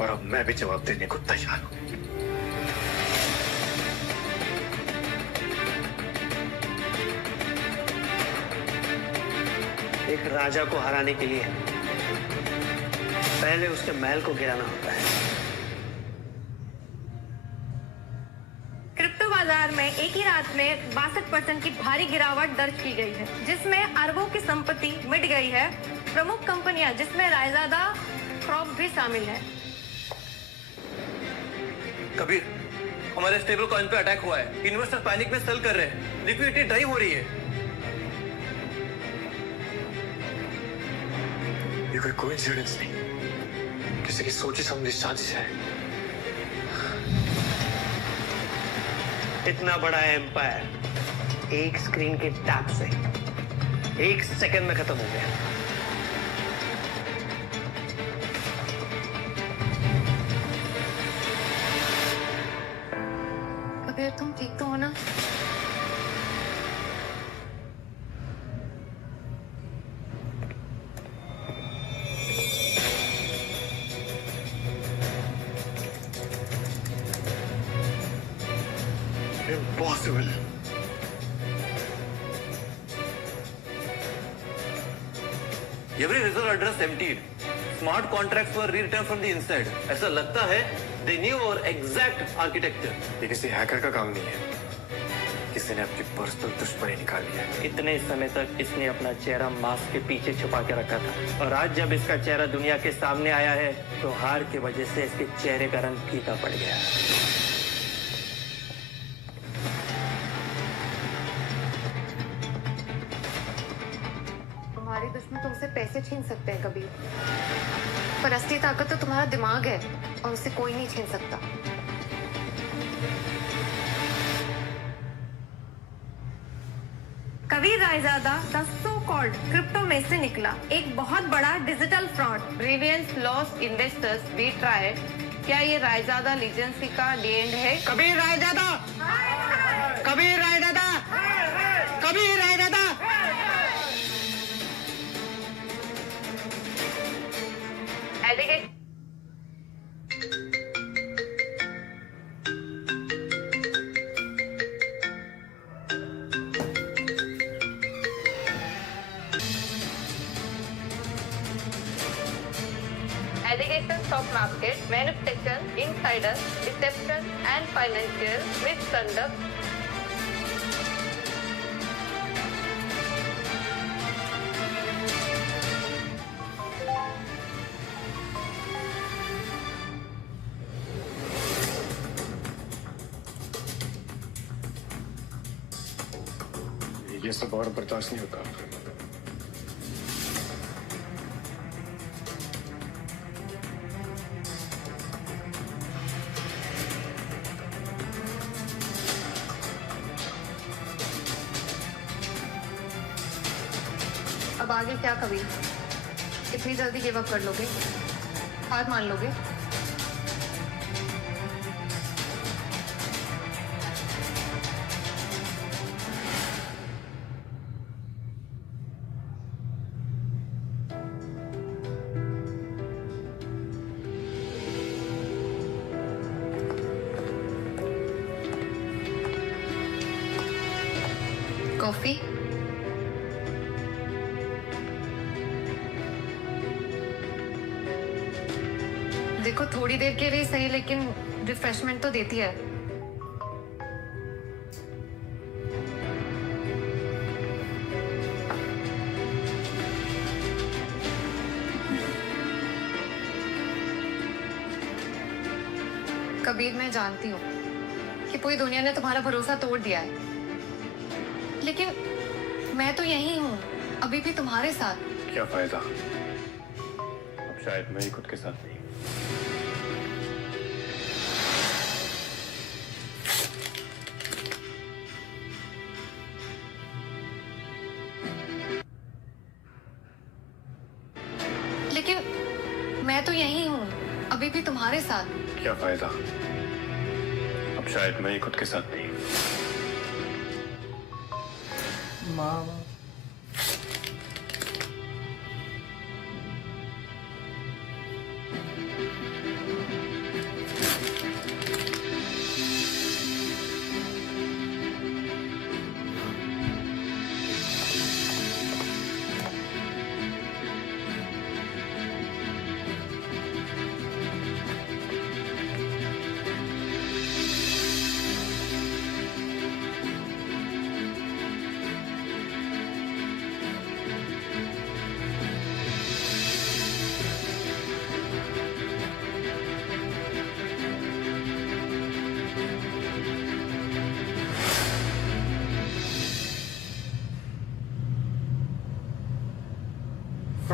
और अब मैं भी जवाब देने को तैयार हूँ। एक राजा को हराने के लिए पहले उसके महल को गिराना होता है। क्रिप्टो बाजार में एक ही रात में 62% की भारी गिरावट दर्ज की गई है, जिसमें अरबों की संपत्ति मिट गई है। प्रमुख कंपनियां जिसमें रायजादा क्रॉप भी शामिल है। कबीर, हमारे स्टेबल कॉइन पे अटैक हुआ है। इन्वेस्टर पैनिक में सेल कर रहे हैं। लिक्विडिटी ड्राई हो रही है। ये कोई कोइंसिडेंस नहीं, किसी की सोची समझी साजिश है। इतना बड़ा एम्पायर एक स्क्रीन के टैप से 1 सेकंड में खत्म हो गया। कबीर, तुम ठीक तो हो ना? Impossible. Every reserve address emptied. Smart contracts were rewritten from the inside. ऐसा लगता है they knew our exact architecture. ये किसी हैकर का काम नहीं है, किसी ने अपनी पर्सनल दुश्मनी निकाली है। इतने समय तक इसने अपना चेहरा मास्क के पीछे छुपा के रखा था, और आज जब इसका चेहरा दुनिया के सामने आया है तो हार की वजह से इसके चेहरे का रंग फीका पड़ गया। तुम्हारे दुश्मन तुमसे पैसे छीन सकते हैं कबीर, पर असली ताकत तो तुम्हारा दिमाग है, और उसे कोई नहीं छीन सकता। Kabir Raizada the so called crypto में से निकला एक बहुत बड़ा digital fraud. Brilliance lost investors we tried. क्या ये रायजादा लीजेंसी का डी एंड है? Kabir Raizada, Kabir Raizada, Kabir Raizada. एलिगेट Allegation stock market, manipulation, insider, deception and financial misconduct. ये सब और बर्दाश्त नहीं होता। अब आगे क्या कबीर? इतनी जल्दी गिव अप कर लोगे? हार मान लोगे? कॉफी? देखो, थोड़ी देर के लिए सही, लेकिन रिफ्रेशमेंट तो देती है। कबीर, मैं जानती हूँ कि पूरी दुनिया ने तुम्हारा भरोसा तोड़ दिया है, लेकिन मैं तो यही हूँ, अभी भी तुम्हारे साथ। क्या फायदा? अब शायद मैं ही खुद के साथ नहीं। लेकिन मैं तो यही हूँ, अभी भी तुम्हारे साथ। क्या फायदा? अब शायद मैं ही खुद के साथ नहीं। मामा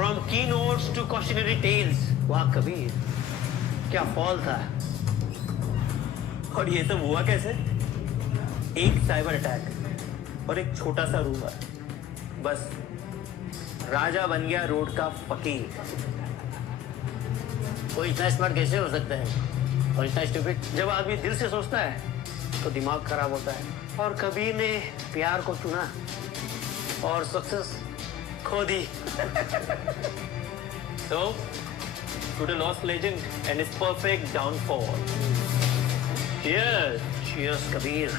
From keynotes to cautionary tales. वाह कबीर, क्या फॉल था। और ये सब हुआ कैसे? एक साइबर अटैक और एक छोटा सा रूमर, बस राजा बन गया रोड का फकीर। कोई इतना स्मार्ट कैसे हो सकता है और इतना स्टूपिड? जब आदमी दिल से सोचता है तो दिमाग खराब होता है। और कबीर ने प्यार को चुना और सक्सेस खो दी। So, to the lost legend and its perfect downfall. Cheers, cheers, Kabir.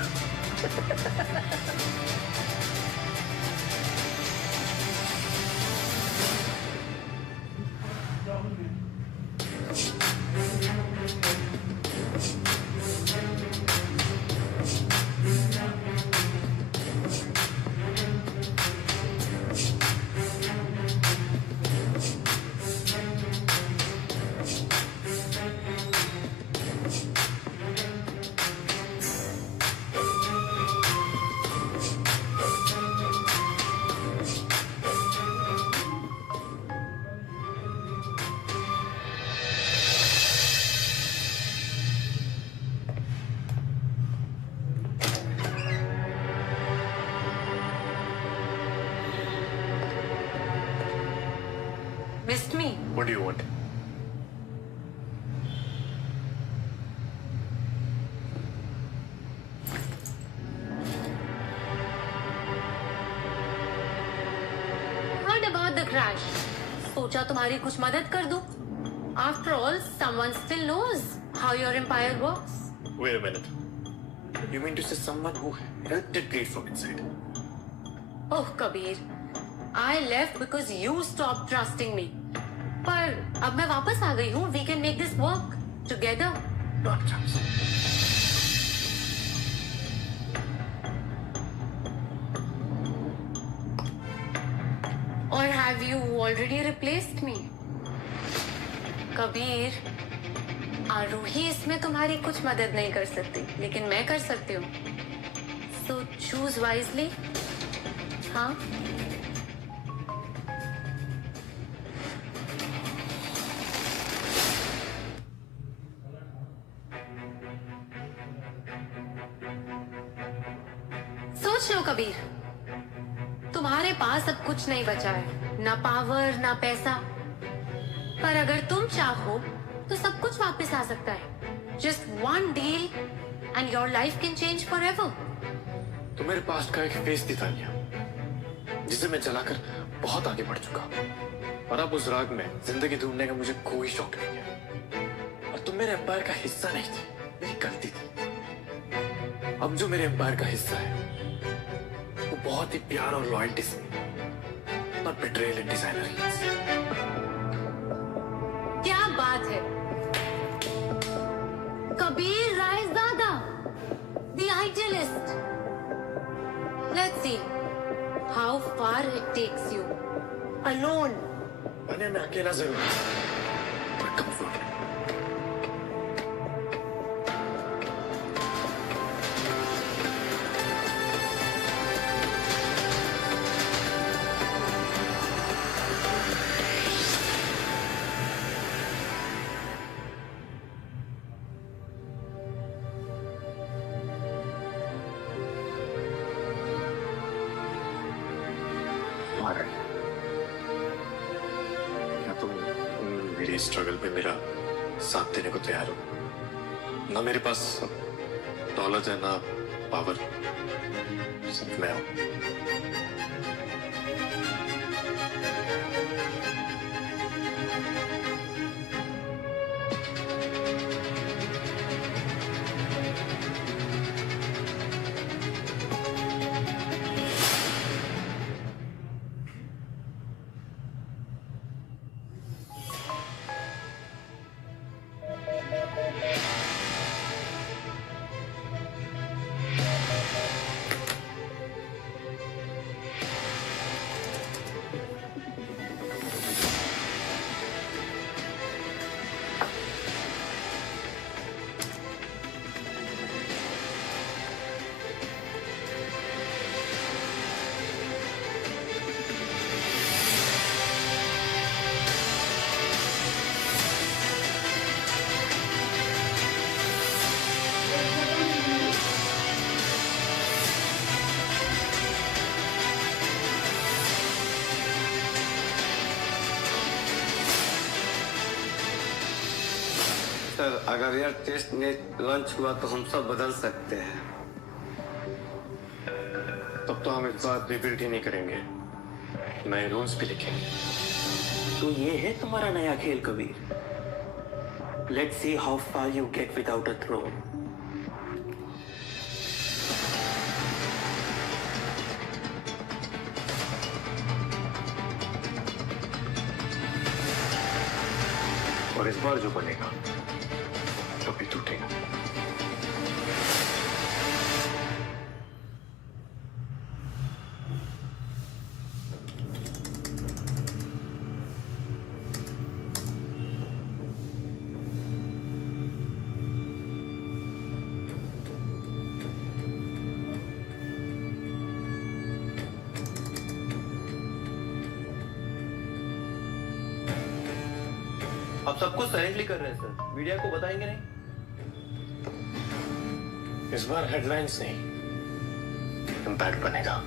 Missed me? What do you want? Heard about the crash. सोचा तुम्हारी कुछ मदद कर दूं. After all, someone still knows how your empire works. Wait a minute. You mean to say someone who helped it bleed from inside? Oh, Kabir. I left because you stopped trusting me. पर अब मैं वापस आ गई हूँ. We can make this work together. Not a chance. Or have you already replaced me? Kabir, आरोही इसमें तुम्हारी कुछ मदद नहीं कर सकती, लेकिन मैं कर सकती हूँ. So choose wisely. हाँ? सोच लो कबीर, तुम्हारे पास अब कुछ नहीं बचा है, ना पावर ना पैसा, पर अगर तुम चाहो तो सब कुछ वापस आ सकता है. Just one deal and your life can change forever. तो मेरे पास्ट का एक फेस थी तानिया, जिसे मैं जलाकर बहुत आगे बढ़ चुका, और अब उस राग में जिंदगी ढूंढने का मुझे कोई शौक नहीं है. और तुम मेरे एम्पायर का हिस्सा नहीं थी, मेरी गलती थी. अब जो मेरे एम्पायर का हिस्सा है वो बहुत ही प्यार और लॉयल्टी से, not betrayal and designer heels. क्या बात है Kabir Raizada, the idealist. Let's see how far it takes you alone. Tania, मैं अकेला जरूर, पर कंफर्ट. क्या तुम मेरी स्ट्रगल में मेरा साथ देने को तैयार हो? ना मेरे पास दौलत है, ना पावर, सिर्फ मैं हूं. मिस्टर, अगर यह टेस्ट नेट लॉन्च हुआ तो हम सब बदल सकते हैं। तब तो हम इस बार रिबिल्ड ही नहीं करेंगे, नए रूल्स भी लिखेंगे। तो ये है तुम्हारा नया खेल Kabir. Let's see how far you get without a throne. और इस बार जो बनेगा कभी टूटेगा। आप सब कुछ साइलेंटली कर रहे हैं सर, मीडिया को बताएंगे नहीं? इस बार हेडलाइंस नहीं, इम्पैक्ट बनेगा।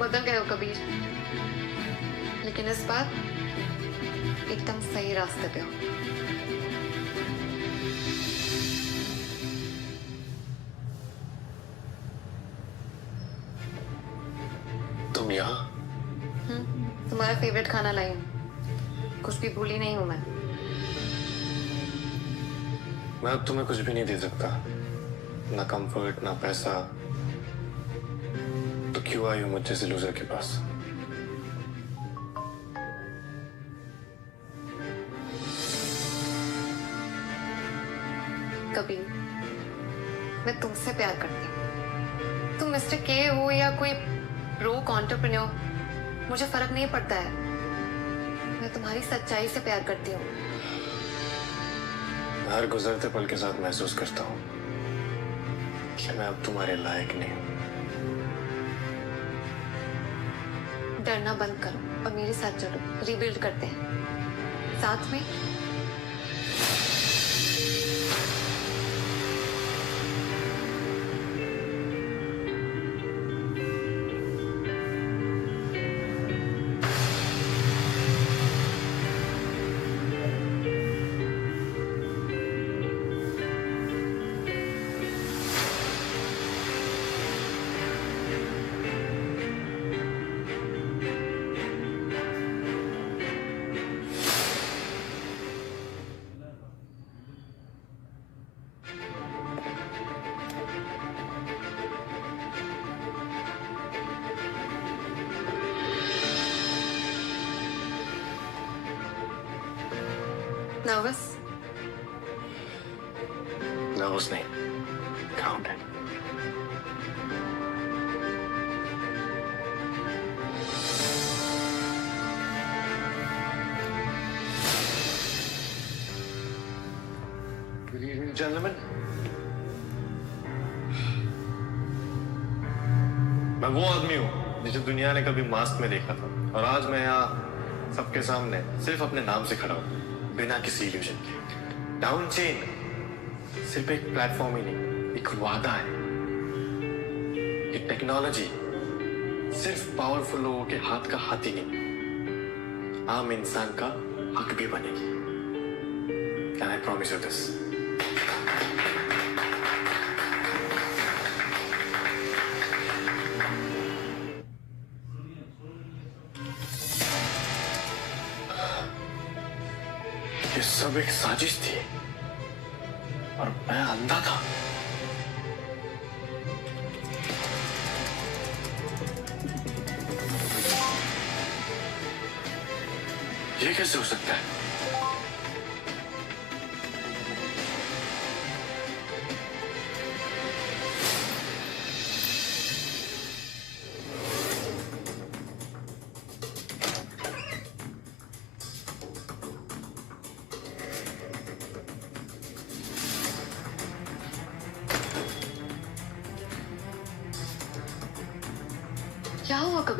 बदल गए हो कबीर, लेकिन इस बार एकदम सही रास्ते पे हो। तुम यहाँ? तुम्हारा फेवरेट खाना लाई हूँ, कुछ भी भूली नहीं हूँ मैं अब तुम्हें कुछ भी नहीं दे सकता, ना कंफर्ट ना पैसा, तो क्यों आई हो मुझ जैसे लूजर के पास? कबीर, मैं तुमसे प्यार करती हूँ। तुम मिस्टर के हो या कोई ब्रोक एंटरप्रेन्योर, मुझे फर्क नहीं पड़ता है। मैं तुम्हारी सच्चाई से प्यार करती हूँ। हर गुजरते पल के साथ महसूस करता हूँ कि मैं अब तुम्हारे लायक नहीं हूँ। डरना बंद करो और मेरे साथ चलो, रिबिल्ड करते हैं साथ में। नर्वस? नर्वस नहीं, काउंट है। Good evening, gentlemen. मैं वो आदमी हूँ जिसे दुनिया ने कभी मास्क में देखा था, और आज मैं यहाँ सबके सामने सिर्फ अपने नाम से खड़ा हूँ, बिना किसी इल्यूजन के। डाउन चेन सिर्फ एक प्लेटफॉर्म ही नहीं, एक वादा है। ये टेक्नोलॉजी सिर्फ पावरफुल लोगों के हाथ का हाथी नहीं, आम इंसान का हक भी बनेगी। Can I promise you this? ये सब एक साजिश थी और मैं अंधा था। ये कैसे हो सकता है?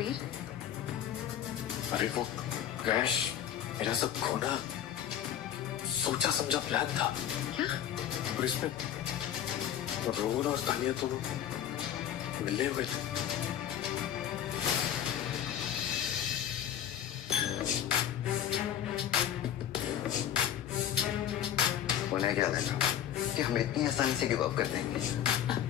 कबीर? अरे वो क्रैश मेरा सब खोना सोचा समझा प्लान था। क्या? और इसमें रोहन और तानिया दोनों मिले हुए थे। उन्हें क्या लगा कि हम इतनी आसानी से गिव अप कर देंगे?